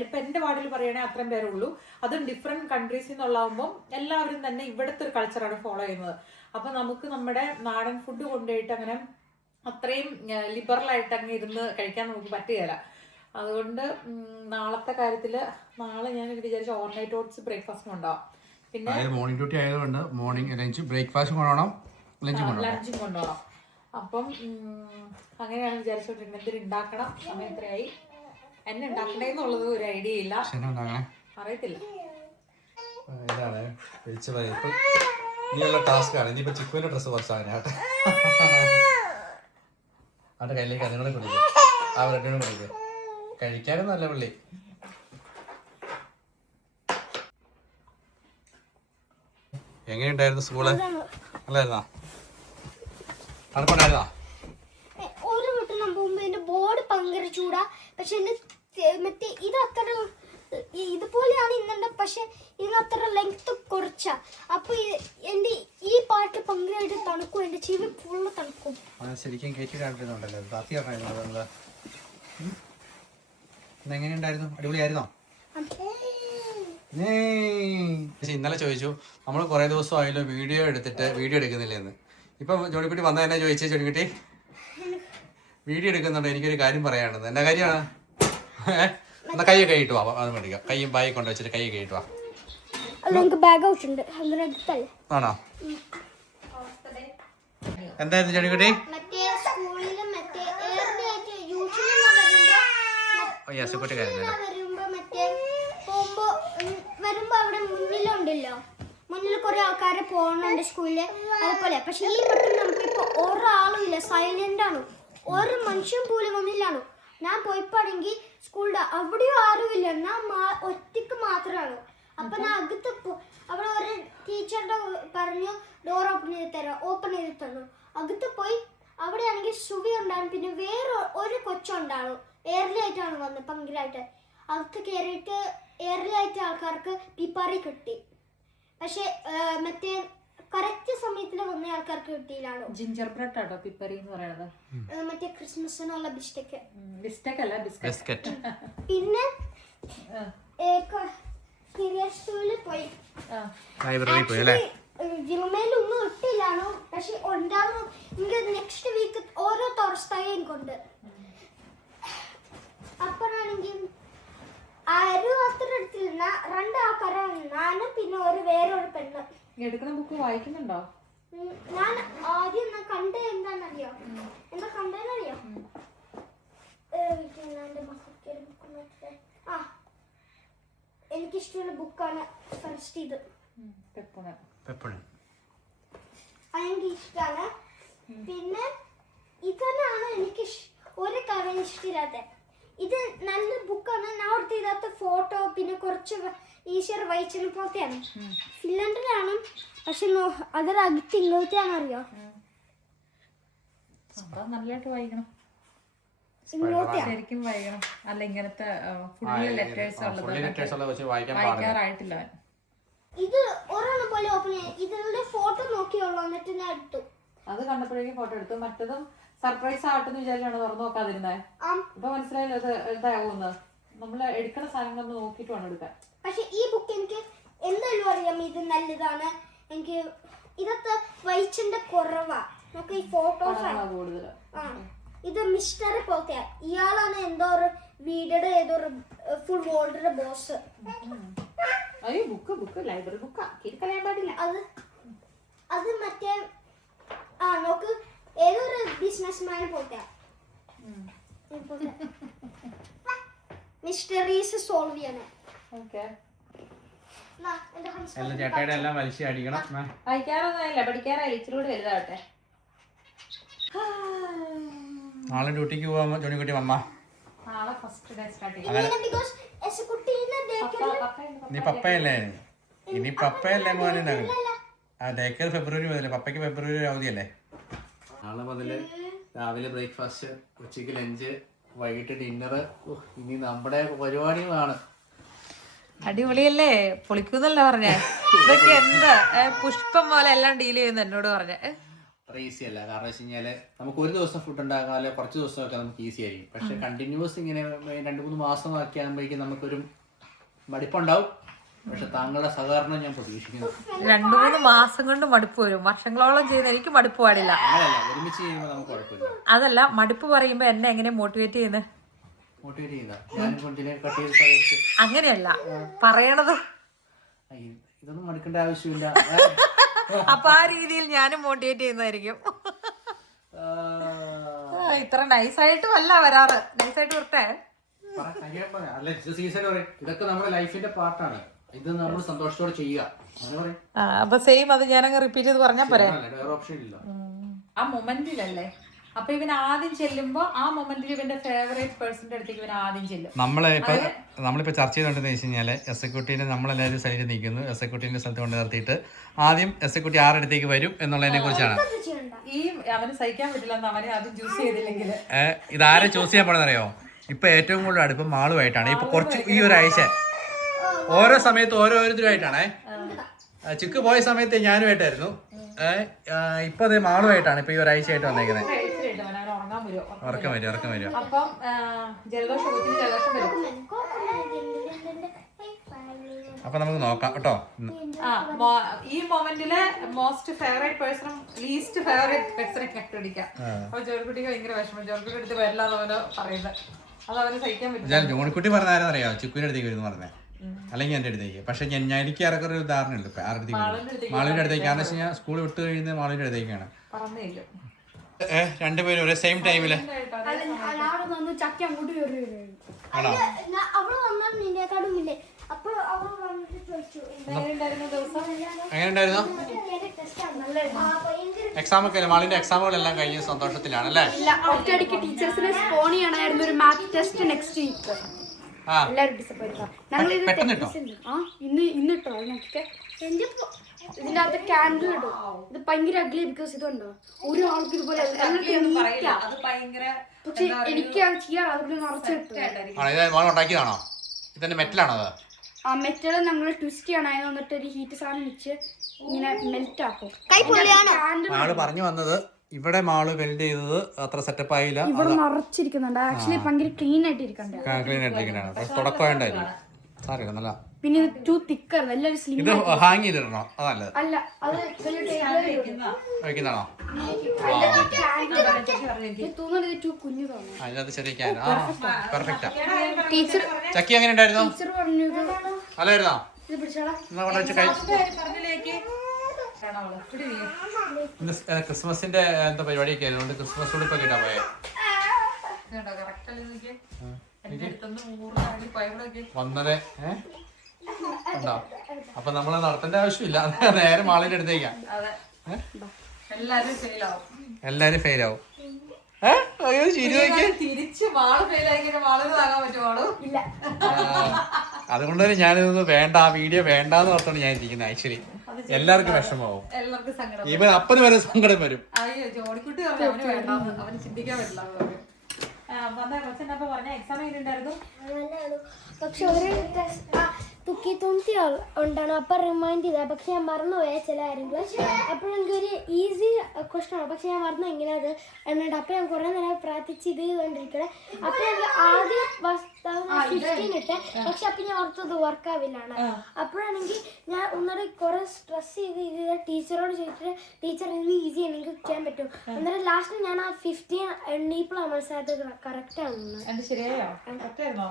ഇപ്പൊ എന്റെ വാർഡിൽ പറയുകയാണെങ്കിൽ അത്രയും പേരേ ഉള്ളൂ. അതും ഡിഫറെന്റ് കൺട്രീസിൽ നിന്നുള്ളാവുമ്പോൾ എല്ലാവരും തന്നെ ഇവിടുത്തെ ഒരു കൾച്ചറാണ് ഫോളോ ചെയ്യുന്നത്. അപ്പൊ നമുക്ക് നമ്മുടെ നാടൻ ഫുഡ് കൊണ്ടുപോയിട്ട് അങ്ങനെ അത്രയും ലിബറലായിട്ട് അങ്ങ് ഇരുന്ന് കഴിക്കാൻ നമുക്ക് പറ്റുകയില്ല. അതുകൊണ്ട് നാളത്തെ കാര്യത്തില് നാളെ ഞാൻ വിചാരിച്ച ഓവർനൈറ്റ് ഓട്സ് ബ്രേക്ക്ഫാസ്റ്റിന് ഉണ്ടാവും. പിന്നെ മോർണിംഗ് ഡ്യൂട്ടി ആയതുകൊണ്ട് മോർണിംഗ് ലഞ്ച് ബ്രേക്ക്ഫാസ്റ്റ് കൊണ്ടുപോകണം, ലഞ്ചും കൊണ്ടുപോകണം. അപ്പം അങ്ങനെയാണ് വിചാരിച്ചോണ്ടിരിക്കുന്നത്. എന്തിനും ഉണ്ടാക്കണം. സമയം എത്രയായി, എന്നെ ഉണ്ടാക്കണേന്നുള്ളത് ഒരു ഐഡിയ ഇല്ല, അറിയത്തില്ല. ചിക്കുവിന്റെ ഡ്രസ് കുറച്ചാണ് അവരുടെ കയ്യിലേക്ക് അതുങ്ങളെ കൊടുക്കുക, ആ ബ്രെഡിനെ കൊടുക്കുക. കഴിക്കാനും നല്ല പുള്ളി. എങ്ങനെയുണ്ടായിരുന്നു സ്കൂള്? നല്ലായിരുന്നാ? നടപ്പുണ്ടായിരുന്നാ? ഒരു വട്ടം പോകുമ്പോ എന്റെ ബോർഡ് ഭയങ്കര ചൂടാ. പക്ഷെ മറ്റേ ഇത് അത്ര ഇതുപോലെയാണ് ഇന്നെ, പക്ഷെ ഇതിന് അത്ര ലെങ്ത് കുറച്ചാ. അപ്പൊ എന്റെ ഈ പാട്ട് ഭയങ്കരമായിട്ട് തണുക്കും, എന്റെ ചെവി ഫുള്ള് തണുക്കും. ശരിക്കും കേറ്റി കാണിക്കുന്നുണ്ടല്ലോ. എങ്ങനെയുണ്ടായിരുന്നു? അടിപൊളിയായിരുന്നോ? ഇന്നലെ ചോദിച്ചു നമ്മൾ കുറെ ദിവസമായല്ലോ വീഡിയോ എടുക്കുന്നില്ലെന്ന്. ഇപ്പം ജോണിക്കുട്ടി വന്ന തന്നെ ചോദിച്ചേ, ജോണിക്കുട്ടി വീഡിയോ എടുക്കുന്നുണ്ട്, എനിക്കൊരു കാര്യം പറയാനുണ്ട്. എന്നാ കാര്യമാണ്? എന്നാ കൈ കഴിയിട്ടു വാ, അത് മേടിക്കാം. കൈയും ബായി കൊണ്ട് വെച്ചിട്ട് കൈ കഴിയിട്ടു വാ. അല്ല എനിക്ക് ബാഗ് ഔട്ട് ഉണ്ട് അങ്ങനെ അടുത്തല്ലേ. ആണോ? എന്തായിരുന്നു ചെടികുട്ടി? മറ്റേ സ്കൂളിലും മറ്റേ ഏർലി ആയിട്ട് യൂഷ്വലി വരുമ്പോ മറ്റേ വരുമ്പോ അവിടെ മുന്നിലുണ്ടല്ലോ, മുന്നിൽ കുറെ ആൾക്കാരെ പോകുന്നുണ്ട് സ്കൂളില് അതുപോലെ. പക്ഷെ ഈ വട്ടം നമുക്ക് ഇപ്പൊ ഒരാളും ഇല്ല, സൈലന്റ് ആണ്, ഒരു മനുഷ്യൻ പോലും മുന്നിലാണ്. ഞാൻ പോയപ്പോണെങ്കിൽ സ്കൂളിന്റെ അവിടെയും ആരുമില്ല, ഞാൻ ഒറ്റക്ക് മാത്രമാണ്. അപ്പൊ ഞാൻ അകത്ത് അവിടെ ഒരു ടീച്ചറുടെ പറഞ്ഞു ഡോർ ഓപ്പൺ ചെയ്ത് തന്നു. അകത്ത് പോയി അവിടെയാണെങ്കിൽ സുവി ഉണ്ടായിരുന്നു, പിന്നെ വേറെ ഒരു കൊച്ചുണ്ടായിരുന്നു. ഏർലി ആയിട്ടാണ് വന്നത്, ഭയങ്കരമായിട്ട് അകത്ത് കയറിയിട്ട് ഏർലി ആയിട്ട് ആൾക്കാർക്ക് പിപ്പാറി കിട്ടി. പക്ഷെ മറ്റേ കറക്റ്റ് സമയത്തിന് വന്ന ആൾക്കാർക്ക് കിട്ടിയില്ലാണോ. ജിഞ്ചർ ബ്രെഡ് ആട്ടോ പിപ്പറി എന്ന് പറയുന്നത്. മറ്റേ ക്രിസ്മസിനുള്ള ബിസ്ക്കറ്റ് അല്ല ബിസ്ക്കറ്റ്. പിന്നെ പോയി ലൈബ്രറി പോയി അല്ലേ? ജിമ്മയിലൊന്നും ഇട്ടില്ലാണോ, പക്ഷെ ഉണ്ടാവും. എനിക്ക് നെക്സ്റ്റ് വീക്ക് ഓരോ തോർസ്തായി എനിക്കുണ്ട്. അപ്പോഴാണെങ്കിൽ ആരും അത്ര എടുത്തിരുന്ന രണ്ടാൾക്കാരാണ്, ഞാനും പിന്നെ വേറൊരു പെണ്ണ്. എടുക്കുന്ന ബുക്ക് വായിക്കുന്നുണ്ടോ? ഞാൻ ആദ്യം കണ്ട എന്താണെന്നറിയോ, എന്താ കണ്ടെന്നറിയോ, എനിക്കിഷ്ടമുള്ള ബുക്കാണ് ഫസ്റ്റ് ഇത്. അതെനിക്ക് ഇഷ്ടമാണ്. പിന്നെ ഇതന്നെയാണ് എനിക്ക് ഒരു കാര്യം ഇഷ്ടമില്ലാത്ത. ഇത് നല്ല ബുക്കാണ്, ഞാൻ അവിടുത്തെ ഇതിനകത്ത് ഫോട്ടോ പിന്നെ കുറച്ച് ഈശ്വർ വായിച്ചതിനെ പോലത്തെയാണ്. ഫിൻലൻഡിലാണ്, പക്ഷെ അതിനകത്ത് ഇങ്ങോട്ടാണ് അറിയോ, നല്ലതായിട്ട് വായിക്കണം, ഇങ്ങോട്ടാ ശരിക്കും വായിക്കണം. അല്ല ഇങ്ങനത്തെ ഫുള്ള് ലെറ്റേഴ്സ് വായിക്കാറായിട്ടില്ല. ഇത് ഒരെണ്ണം പോലെ ഓപ്പൺ ചെയ്യാം. ഇതിന്റെ ഫോട്ടോ നോക്കിയുള്ളൂ, എന്നിട്ട് ഞാൻ എടുത്തു. അത് കണ്ടപ്പോഴേക്കും ഫോട്ടോ എടുത്തു. മറ്റതും സർപ്രൈസ് ആവട്ടെന്ന് വിചാരിച്ചാണ് തുറന്നു നോക്കാതിരുന്നേ. ഇപ്പൊ മനസ്സിലായല്ലോ അത് എന്താകുമെന്ന്. നമ്മള് എടുക്കുന്ന സാധനങ്ങളൊന്ന് നോക്കിയിട്ട് വേണം എടുക്കാൻ. പക്ഷെ ഈ ബുക്ക് എനിക്ക് എന്തായാലും അറിയാം, ഇത് നല്ലതാണ്. എനിക്ക് ഇതൊക്കെ വൈച്ചിന്റെ കുറവാ. നമുക്ക് ഈ ഫോട്ടോസ് കൂടുതൽ. ഇത് മിസ്റ്റർ പോലത്തെ ഇയാളാണ് എന്തോ ഒരു വീടിന്റെ ഏതോ ഫുൾ വേൾഡിന്റെ ബോസ്. അയ്യോ ബുക്ക് ലൈബ്രറി ബുക്കാ, കളയാൻ പാടില്ല. അത് മറ്റേ നോക്ക് ഏതൊരു ബിസിനസ് മാനെ പോലത്തെ മിസ്റ്ററീസ് സോൾവ് ചെയ്യാന്. ചേട്ടയുടെ എല്ലാം വലിച്ചു അടിക്കണം. വായിക്കാറൊന്നുമില്ല, പഠിക്കാറായില്ല, ഇച്ചിരി കൂടി വലുതാവട്ടെ. നാളെ ഡ്യൂട്ടിക്ക് പോവാൻ ജോണിക്കുട്ടി വന്നാ നാളെ ഫസ്റ്റ് ഡേ സ്റ്റാർട്ട് നീ പപ്പയല്ലേ? ഇനി പപ്പയല്ലേ മോനെ? ഡേക്കർ ഫെബ്രുവരി മുതലേ, പപ്പയ്ക്ക് ഫെബ്രുവരി അവധിയല്ലേ? നാളെ മുതല് രാവിലെ ബ്രേക്ക്ഫാസ്റ്റ്, ഉച്ചയ്ക്ക് ലഞ്ച്, വൈകിട്ട് ഡിന്നർ. ഇനി നമ്മുടെ പരിപാടികളാണ്. അടിപൊളിയല്ലേ? പൊളിക്കുന്നല്ല പറഞ്ഞേ. ഇതൊക്കെ എന്താ പുഷ്പം പോലെ എല്ലാം ഡീൽ ചെയ്യുന്ന എന്നോട് പറഞ്ഞേ. അത്ര ഈസി അല്ല. കാരണം വെച്ച് കഴിഞ്ഞാല് നമുക്ക് ഒരു ദിവസം ഫുഡ് ഉണ്ടാക്കാം, അല്ലെ കുറച്ച് ദിവസമൊക്കെ നമുക്ക് ഈസി ആയിരിക്കും. പക്ഷെ കണ്ടിന്യൂസ് ഇങ്ങനെ 2-3 മാസം ഒക്കെ ആകുമ്പോഴേക്കും നമുക്കൊരു മടുപ്പുണ്ടാവും. പക്ഷെ താങ്കളുടെ സഹകരണം ഞാൻ പ്രതീക്ഷിക്കുന്നു. 2-3 മാസം കൊണ്ട് മടുപ്പ് വരും. വർഷങ്ങളോളം ചെയ്യുന്ന എനിക്ക് മടുപ്പ് പാടില്ല. അങ്ങനെയല്ല, ഒരുമിച്ച് ചെയ്യുമ്പോൾ നമുക്ക് കുഴപ്പമില്ല. അതല്ല, മടുപ്പ് പറയുമ്പോ എന്നെ എങ്ങനെ മോട്ടിവേറ്റ് ചെയ്യുന്നത്? മോട്ടിവേറ്റ് ചെയ്താ ഞാൻ കൊണ്ടിനെ കട്ട് ചെയ്ത് സഹിച്ച് അങ്ങനെയല്ല പറയണത്. ഇതൊന്നും മടുക്കേണ്ട ആവശ്യമില്ല. അപ്പൊ ആ രീതിയിൽ ഞാനും മോട്ടിവേറ്റ് ചെയ്യുന്നതായിരിക്കും. ഇത്ര നൈസായിട്ടും അല്ല വരാറ്. നൈസായിട്ട് വരട്ടെ. ഇതൊക്കെ നമ്മുടെ ലൈഫിന്റെ പാർട്ടാണ്. ഇത് നമ്മൾ സന്തോഷത്തോടെ ചെയ്യുക. അപ്പൊ സെയിം അത് ഞാനങ്ങ് റിപ്പീറ്റ് ചെയ്ത് പറഞ്ഞാ പോരെ. വേറെ ഓപ്ഷൻ ഇല്ല. ആ മൊമെന്റിലല്ലേ. അപ്പൊ ഇവൻ ആദ്യം ചെല്ലുമ്പോ ആ മൊമെന്റിൽ ഇവന്റെ ഫേവറേറ്റ് പേഴ്സന്റെ അടുത്തേക്ക് ഇവൻ ആദ്യം ചെല്ലും. നമ്മളിപ്പോ ചർച്ച ചെയ്തോണ്ടെന്ന് വെച്ച് കഴിഞ്ഞാല് എക്സിക്യൂട്ടീവിനെ നമ്മളെല്ലാവരും സൈഡിൽ നിൽക്കുന്നു. എക്സിക്യൂട്ടീവിന്റെ സ്ഥലത്ത് കൊണ്ട് നിർത്തിയിട്ട് ആദ്യം എക്സിക്യൂട്ടീവ് ആരുടെ വരും എന്നുള്ളതിനെ കുറിച്ചാണ്. ഈ അവന് സഹിക്കാൻ പറ്റില്ലെന്ന് അവനെ ആദ്യം ചൂസ് ചെയ്തില്ലെങ്കിൽ ഇതാരെ ചൂസ് ചെയ്യാൻ പോണെന്നറിയോ? ഇപ്പൊ ഏറ്റവും കൂടുതൽ അടുപ്പം മാളുമായിട്ടാണ്. ഇപ്പൊ കുറച്ച് ഈ ഒരാഴ്ച ഓരോ സമയത്ത് ഓരോരുത്തരുമായിട്ടാണേ. ചിക്ക് പോയ സമയത്ത് ഞാനുമായിട്ടായിരുന്നു. ഇപ്പൊ അതേ മാളുമായിട്ടാണ് ഇപ്പൊ ഈ ഒരാഴ്ചയായിട്ട് വന്നേക്കുന്നത്. ഉറക്കം വരും. അപ്പം ജലദോഷം വരും. അപ്പൊ നമുക്ക് നോക്കാം കേട്ടോ. ഈ മൊമെന്റില് മോസ്റ്റ് ഫേവറേറ്റ് പേഴ്സണും ലീസ്റ്റ് ഫേവറേറ്റ് പേഴ്സണെ കണ്ടുപിടിക്കാം. അപ്പൊ ജോലിക്കുട്ടിക്ക് ഭയങ്കര വിഷമം. ജോലിക്കുട്ടി എടുത്ത് വരില്ലാന്ന് അവന് പറയുന്നത്. അത് അവന് സഹിക്കാൻ പറ്റില്ല. ജോണിക്കുട്ടി പറഞ്ഞാരെന്നറിയോ? ചിക്കുവിന്റെ അടുത്തേക്ക് വരുന്നു പറഞ്ഞേ. അല്ലെങ്കിൽ എൻ്റെ അടുത്തേക്ക്. പക്ഷെ എനിക്ക് ഇറക്കൊരു ധാരണയുണ്ട് ഇപ്പം ആരുടെ അടുത്തേക്ക് മാളുവിൻ്റെ അടുത്തേക്ക്. കാരണം വെച്ച് കഴിഞ്ഞാൽ സ്കൂൾ വിട്ട് കഴിയുന്നത് മാളുവിൻ്റെ അടുത്തേക്കാണ്. രണ്ടുപേരും ഒരേ സെയിം ടൈമില് ആണോ? എങ്ങനെ ഉണ്ടായിരുന്നു എക്സാം ഒക്കെ? മാളിന്റെ എക്സാമുകളെല്ലാം കഴിഞ്ഞ സന്തോഷത്തിലാണ് അല്ലേ? ഒറ്റയടിക്ക് ടീച്ചേഴ്സിനെ സ്പോൺ ചെയ്യണമായിരുന്നു ഒരു മാത്സ് ടെസ്റ്റ് നെക്സ്റ്റ് വീക്ക്. എല്ലാവരും ഡിസപ്പോയിന്റ്. പെട്ടെന്നിട്ടോ? ഇന്നിട്ടോ നോക്കിക്കെ. ഇതിന്റെ അകത്ത് ക്യാൻഡിൽ ഇടും. ഇത് ഭയങ്കര അഗ്ലി ബിക്കോസ് ഇതുണ്ടോ ഒരു ആൾക്ക് ഇതുപോലെ പക്ഷെ എനിക്ക് അത് ചെയ്യാറ് അതുപോലെ നിറച്ച് കിട്ടും. ഉണ്ടാക്കിയതാണോ? ഇതന്നെ മെറ്റലാണോ? അത് ആ മെറ്റൽ ഞങ്ങൾ ട്വിസ്റ്റ് ചെയ്യണമായിരുന്നു. എന്നിട്ട് ഒരു ഹീറ്റ് സാധനം വെച്ച് ഇങ്ങനെ മെൽറ്റ് ആക്കും. മാള് പറഞ്ഞു വന്നത് ഇവിടെ മാള് വെൽഡ് ചെയ്തത് അത്ര സെറ്റപ്പ് ആയില്ല. ഇവിടെ നിറച്ചിരിക്കുന്നുണ്ട്. ആക്ച്വലി ഭയങ്കര ക്ലീൻ ആയിട്ട് ഇരിക്കണ്ടേ. ക്ലീൻ ആയിട്ടിരിക്കുന്നതാണ് തുടക്കമായിട്ടായിരിക്കും. സാറില്ല നല്ല പിന്നെ ഇത് ടു തിക്കർ എല്ലാവരും സ്ലിം. ഇത് ഹാങ് ചെയ്തിടണോ? അതല്ല അല്ല അത് വയ്ക്കുന്നതാണോ? തോന്നുന്നത് ടു കുഞ്ഞു തോന്നുന്നു. അതിനകത്ത് ചെറിയ ക്യാൻ. പെർഫെക്റ്റാ. ടീച്ചർ ചക്കി എങ്ങനെ ഉണ്ടായിരുന്നു? ടീച്ചർ പറഞ്ഞു നല്ലായിരുന്നോ? ഇത് പിടിച്ചോളാം. എന്നാ കൊണ്ടുവച്ച് കഴിച്ചു. ക്രിസ്മസിന്റെ എന്താ പരിപാടിയൊക്കെ ആയതുകൊണ്ട് ക്രിസ്മസ് ഉടുപ്പൊക്കെ ഇട്ടാ പോയെ വന്നത്. ഉണ്ടോ? അപ്പൊ നമ്മള് നടത്തേണ്ട ആവശ്യമില്ല. നേരെ മാളിന്റെ അടുത്തേക്കാ. എല്ലാരും ഫെയിൽ ആവും. അയ്യോ ചിരി നോക്കി. അതുകൊണ്ട് തന്നെ ഞാനിതൊന്ന് വേണ്ട, ആ വീഡിയോ വേണ്ടാന്ന് ഓർത്താണ് ഞാൻ ഇരിക്കുന്നത്. ആക്ച്വലി എല്ലാവർക്കും വിഷമാവും. ഇവൻ അപ്പന് വരെ സങ്കടം വരും. പക്ഷെ ഒരു തുക്കി തുമ്പി ഉണ്ടാണ്. അപ്പൊ റിമൈൻഡ് ചെയ്ത പക്ഷെ ഞാൻ മറന്നുപോയ ചില കാര്യങ്ങൾ. അപ്പോഴെനിക്ക് ഒരു ഈസി ക്വസ്റ്റൻ ആണ് പക്ഷെ ഞാൻ മറന്നു എങ്ങനെയാ അത് എന്നിട്ട്. അപ്പൊ ഞാൻ കുറെ നേരം പ്രാർത്ഥിച്ച് ഇത് ചെയ്തോണ്ടിരിക്കണേ. അപ്പൊ എനിക്ക് ആദ്യം 15 ഇട്ടെ. പക്ഷെ അപ്പൊ ഞാൻ ഓർത്തത് വർക്ക് ആവില്ലാണ്. അപ്പോഴാണെങ്കിൽ ഞാൻ ഒന്നുകൂടെ കുറെ സ്ട്രെസ് ചെയ്ത് ടീച്ചറോട് ചോദിച്ചിട്ട് ടീച്ചർ ഇത് ഈസി എനിക്ക് ചെയ്യാൻ പറ്റും. എന്നിട്ട് ലാസ്റ്റ് ഞാൻ ആ 15 എണ്ണീപ്പിളാണ് മനസ്സിലായത് കറക്റ്റ് ആണെന്ന്. ഈസി ആണോ?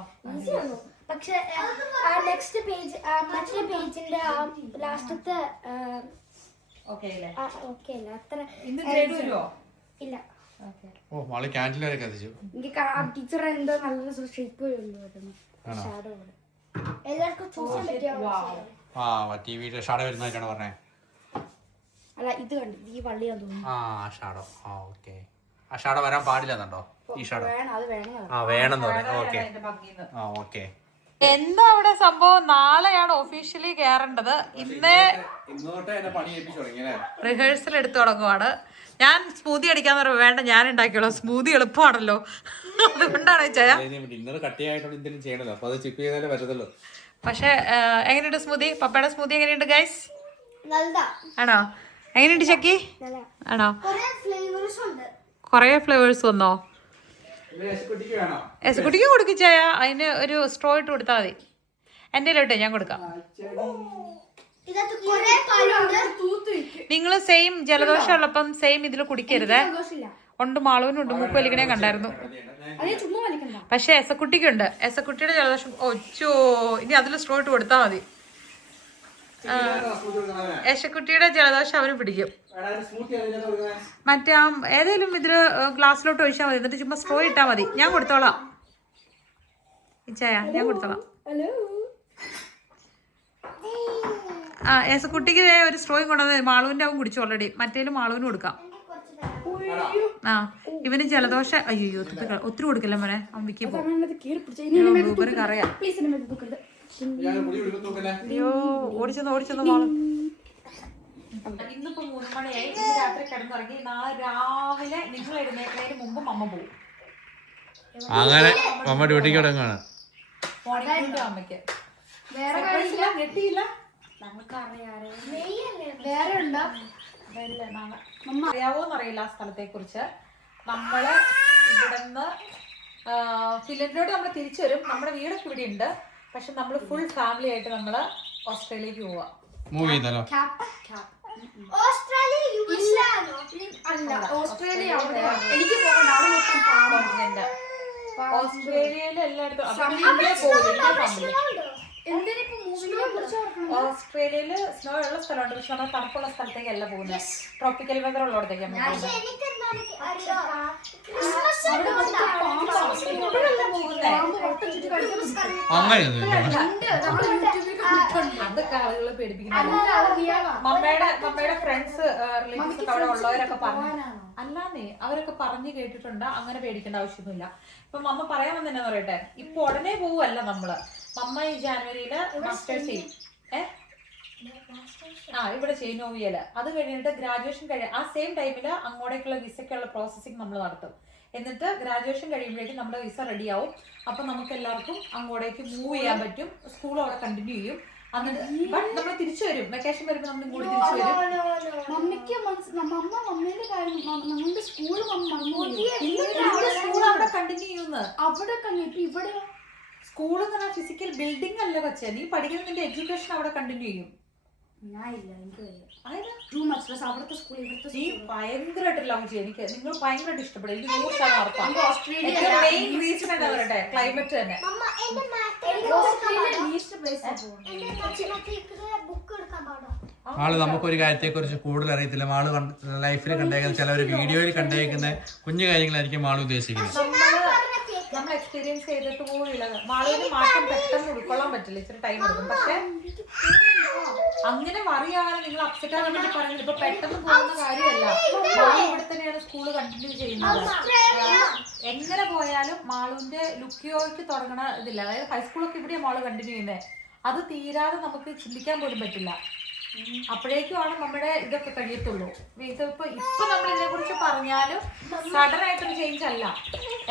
പക്ഷെ നെക്സ്റ്റ് പേജ് മറ്റേ പേജിന്റെ ലാസ്റ്റത്തെ ഓക്കെ അല്ല അത്ര ഇല്ല. ഓ മാള് ക്യാൻഡിൽ വരെ കത്തിച്ചു. എനിക്ക് ടീച്ചർ എന്തോ നല്ല ഷേപ്പ് വരുന്നു. എല്ലാവർക്കും ചൂസാൻ പറ്റിയ ടിവിയുടെ ഷാഡോ വരുന്നതായിട്ടാണ് പറഞ്ഞേ. അല്ല ഇത് കണ്ടു ഈ വള്ളിയാന്ന് തോന്നുന്നു. ഷാഡോ. ഓക്കെ. ആ ഷാഡോ വരാൻ പാടില്ലെന്നുണ്ടോ? ഈ ഷാഡോ വേണം. ഓക്കെ. എന്താ അവിടെ സംഭവം? നാളെയാണ് ഒഫീഷ്യലി കയറേണ്ടത്. റിഹേഴ്സൽ എടുത്തു തുടങ്ങുവാണ്. ഞാൻ സ്മൂതി അടിക്കാന്ന് പറയുമ്പോൾ വേണ്ട ഞാൻ ഉണ്ടാക്കിയോളാം, സ്മൂതി എളുപ്പമാണല്ലോ, അതുകൊണ്ടാണ് വെച്ചാൽ. പക്ഷെ എങ്ങനെയുണ്ട് സ്മൂതി? പപ്പയുടെ സ്മൂതി എങ്ങനെയുണ്ട് ഗൈസ്? ആണോ? എങ്ങനെയുണ്ട് ചക്കി? ആണോ? കൊറേ ഫ്ലേവേഴ്സ് വന്നോ? എസക്കുട്ടിക്ക് കൊടുക്കിച്ചായ അതിന് ഒരു സ്ട്രോ ഇട്ട് കൊടുത്താൽ മതി. എൻ്റെ ഇട്ടെ ഞാൻ കൊടുക്കാം. നിങ്ങൾ സെയിം ജലദോഷം ഉള്ളപ്പം സെയിം ഇതിൽ കുടിക്കരുത്. ഉണ്ട്, മാളുവിനുണ്ട്, മൂക്ക് വലിക്കണേ കണ്ടായിരുന്നു. പക്ഷെ എസക്കുട്ടിക്കുണ്ട്. എസക്കുട്ടിയുടെ ജലദോഷം ഒച്ചോ ഇനി അതിൽ സ്ട്രോ ഇട്ട് കൊടുത്താൽ മതി. യശക്കുട്ടിയുടെ ജലദോഷം അവന് പിടിക്കും. മറ്റേ ഏതെങ്കിലും ഇതില് ഗ്ലാസ്സിലോട്ട് ഒഴിച്ചാൽ മതി. എന്നിട്ട് ചുമ്മാ സ്ട്രോ ഇട്ടാ മതി. ഞാൻ കൊടുത്തോളാം ഇച്ചായ, ഞാൻ കൊടുത്തോളാം. യശക്കുട്ടിക്ക് ഒരു സ്ട്രോയും കൊണ്ടുവന്നത് മാളുവിന്റെ അവൻ കുടിച്ചു ഓൾറെഡി. മറ്റേലും മാളുവിന് കൊടുക്കാം. ഇവന് ജലദോഷം. അയ്യോ ഒത്തിരി കൊടുക്കല്ലേ മോനെ, അമ്മിക്ക് പോകും അറിയാം. അയ്യോ ഓടിച്ചെന്ന് മാളും. ഇന്നിപ്പോ 3 മണിയായി. ഇന്ന് രാത്രി കിടന്നിറങ്ങി. നാളെ രാവിലെ നിങ്ങൾ എഴുന്നേൽക്കുന്നതിന് മുമ്പ് അമ്മ പോകും. അങ്ങനെ അമ്മ ഡ്യൂട്ടിക്ക് തുടങ്ങാണ്. അമ്മയ്ക്ക് വേറെ ഞെട്ടിയില്ല. വേറെ ഉണ്ടോ നമ്മ അറിയാവോന്നറിയില്ല ആ സ്ഥലത്തെ കുറിച്ച്. നമ്മള് ഇവിടുന്ന് ഫിലിപ്പിനോട് നമ്മൾ തിരിച്ചു വരും. നമ്മുടെ വീടൊക്കെ ഇവിടെ ഉണ്ട്. പക്ഷെ നമ്മള് ഫുൾ ഫാമിലി ആയിട്ട് നമ്മള് ഓസ്ട്രേലിയക്ക് പോവാ. ഓസ്ട്രേലിയയിൽ എല്ലായിടത്തും എന്തിനിപ്പോ മൂവിനെ കുറിച്ച് ഓർക്കണം? ഓസ്ട്രേലിയയില് സ്നോ ഉള്ള സ്ഥലമുണ്ട്, പക്ഷെ നമ്മൾ തണുപ്പുള്ള സ്ഥലത്തേക്കല്ല പോകുന്നത്, ട്രോപ്പിക്കൽ വെതർ ഉള്ളിടത്തേക്കാണ് പോകുന്നത്. എനിക്ക് എന്താണ് അറിയോ ക്രിസ്മസ് അതൊക്കെ ആളുകളെ പേടിപ്പിക്കുന്നു. മമ്മയുടെ ഫ്രണ്ട്സ് റിലേറ്റീവ്സ് ഒക്കെ അവിടെ ഉള്ളവരൊക്കെ പറഞ്ഞു, അല്ലാന്നേ അവരൊക്കെ പറഞ്ഞു കേട്ടിട്ടുണ്ട്, അങ്ങനെ പേടിക്കേണ്ട ആവശ്യമൊന്നുമില്ല. ഇപ്പൊ മമ്മ പറയാൻ വന്നെന്നു പറയട്ടെ, ഇപ്പൊ ഉടനെ പോവല്ല നമ്മള്. മമ്മ ഈ ജാനുവരിയില് മാസ്റ്റേഴ്സ് ചെയ്യും. ഇവിടെ ചെയ്യും നോവിയല്. അത് കഴിഞ്ഞിട്ട് ഗ്രാജുവേഷൻ ആ സെയിം ടൈമില് അങ്ങോട്ടേക്കുള്ള വിസയ്ക്കുള്ള പ്രോസസ്സിംഗ് നമ്മൾ നടത്തും. എന്നിട്ട് ഗ്രാജുവേഷൻ കഴിയുമ്പോഴേക്കും നമ്മുടെ വിസ റെഡി ആവും. അപ്പൊ നമുക്ക് എല്ലാവർക്കും അങ്ങോട്ടേക്ക് മൂവ് ചെയ്യാൻ പറ്റും. സ്കൂൾ അവിടെ കണ്ടിന്യൂ ചെയ്യും. എന്നിട്ട് നമ്മൾ തിരിച്ചു വരും. വെക്കേഷൻ വരുമ്പോൾ നമ്മൾ ഇങ്ങോട്ട് തിരിച്ചു വരും. മമ്മയുടെ കാര്യം നമ്മുടെ സ്കൂൾ സ്കൂൾ അവിടെ കണ്ടിന്യൂ ചെയ്യുന്നു. അവിടെ കണ്ടിട്ട് ഇവിടെ സ്കൂൾ എന്ന് പറഞ്ഞാൽ ഫിസിക്കൽ ബിൽഡിംഗ് അല്ല വെച്ചാ, നീ പഠിക്കുന്ന നിന്റെ എഡ്യൂക്കേഷൻ അവിടെ കണ്ടിന്യൂ ചെയ്യും. അവിടുത്തെ സ്കൂൾ നീ ഭയങ്കരമായിട്ട് ലവ് ചെയ്യും. നിങ്ങൾ ഭയങ്കരമായിട്ട് ഇഷ്ടപ്പെടും. എനിക്ക് 100% മെയിൻ റീസൺ എന്താ പറയട്ടെ, ക്ലൈമറ്റ് തന്നെ. ആള് നമുക്കൊരു കാര്യത്തെ കുറിച്ച് കൂടുതൽ അറിയത്തില്ല. മാള് ലൈഫിൽ കണ്ടേക്കുന്ന ചില ഒരു വീഡിയോയിൽ കണ്ടേക്കുന്ന കുഞ്ഞു കാര്യങ്ങളായിരിക്കും മാള് ഉദ്ദേശിക്കുന്നത്. നമ്മൾ എക്സ്പീരിയൻസ് ചെയ്തിട്ട് പോലില്ല. മാളൂര് മാറ്റം പെട്ടെന്ന് ഉൾക്കൊള്ളാൻ പറ്റില്ല, ഇച്ചിരി ടൈം എടുക്കും. പക്ഷെ അങ്ങനെ വറിയാതെ നിങ്ങൾ അപ്സെറ്റ് ആകാൻ വേണ്ടി പറയുന്നത് ഇപ്പൊ പെട്ടെന്ന് പോകുന്ന കാര്യമല്ല. മാളു ഇവിടെ തന്നെയാണ് സ്കൂള് കണ്ടിന്യൂ ചെയ്യുന്നത്. എങ്ങനെ പോയാലും മാളുവിന്റെ ലുക്കിയോയ്ക്ക് തുടങ്ങണ ഇതില്ല. അതായത് ഹൈസ്കൂളൊക്കെ ഇവിടെയാണ് മാള് കണ്ടിന്യൂ ചെയ്യുന്നത്. അത് തീരാതെ നമുക്ക് ചിന്തിക്കാൻ പോലും പറ്റില്ല. അപ്പോഴേക്കുമാണ് നമ്മുടെ ഇതൊക്കെ കഴിയത്തുള്ളൂ. ഇപ്പൊ നമ്മൾ ഇതിനെ കുറിച്ച് പറഞ്ഞാലും സഡൻ ആയിട്ടൊരു ചേഞ്ച് അല്ല.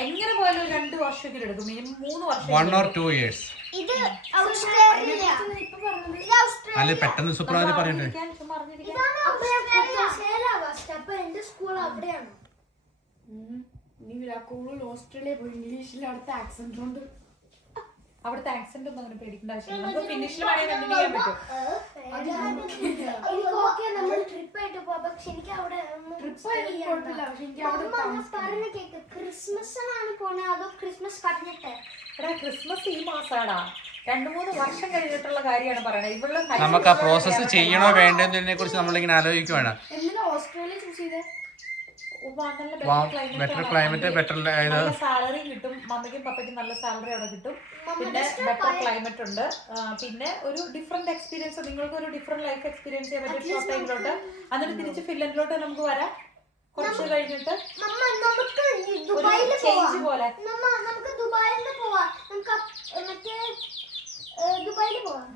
എങ്ങനെ പോയാലും 2 വർഷമെങ്കിലും എടുക്കും, മിനിമം 3 വർഷം. 1 or 2 years. അല്ല പെട്ടെന്ന് സുപ്രഭാതം പറയണ്ടേ. ഓസ്ട്രേലിയ പോയി ഇംഗ്ലീഷിൽ അവിടുത്തെ ആക്സെന്റ് കൊണ്ട് അവിടുത്തെ ആക്സെന്റ് ഒന്നും അങ്ങനെ പേടിക്കേണ്ട ആവശ്യമില്ല. നമുക്ക് ഫിനിഷിൽ വേണമെങ്കിൽ കണ്ടിന്യൂ ചെയ്യാൻ പറ്റും. ക്രിസ്മസിനാണ് പോണേ അതോ ക്രിസ്മസ് കഴിഞ്ഞിട്ട്? എടാ ക്രിസ്മസ് ഈ മാസാടാ, 2-3 വർഷം കഴിഞ്ഞിട്ടുള്ള കാര്യമാണ് പറയണത്. ഇവിടെ നമുക്ക് ആ പ്രോസസ്സ് ചെയ്യണോ വേണ്ടതിനെ കുറിച്ച് നമ്മളിങ്ങനെ ആലോചിക്കുവാണ്. എന്തിനാ ഓസ്ട്രേലിയ ചൂസ് ചെയ്തേ? ബെറ്റർ ക്ലൈമറ്റ്, ബെറ്റർ സാലറി കിട്ടും. മമ്മിക്കും പപ്പയ്ക്കും നല്ല സാലറി അവിടെ കിട്ടും. പിന്നെ ബെറ്റർ ക്ലൈമറ്റ് ഉണ്ട്. പിന്നെ ഒരു ഡിഫറെന്റ് എക്സ്പീരിയൻസ്, നിങ്ങൾക്ക് ഒരു ഡിഫറെന്റ് ലൈഫ് എക്സ്പീരിയൻസ് ചെയ്യാൻ പറ്റും ഷോർട്ട് ടൈമിലോട്ട്. എന്നിട്ട് തിരിച്ച് ഫിൻലൻഡിലോട്ട് നമുക്ക് വരാം. കുറച്ച് കഴിഞ്ഞിട്ട് ചേഞ്ച് പോലെ നമുക്ക് ദുബായിൽ പോവാം. നമുക്ക് മറ്റേ ദുബായിൽ പോവാം.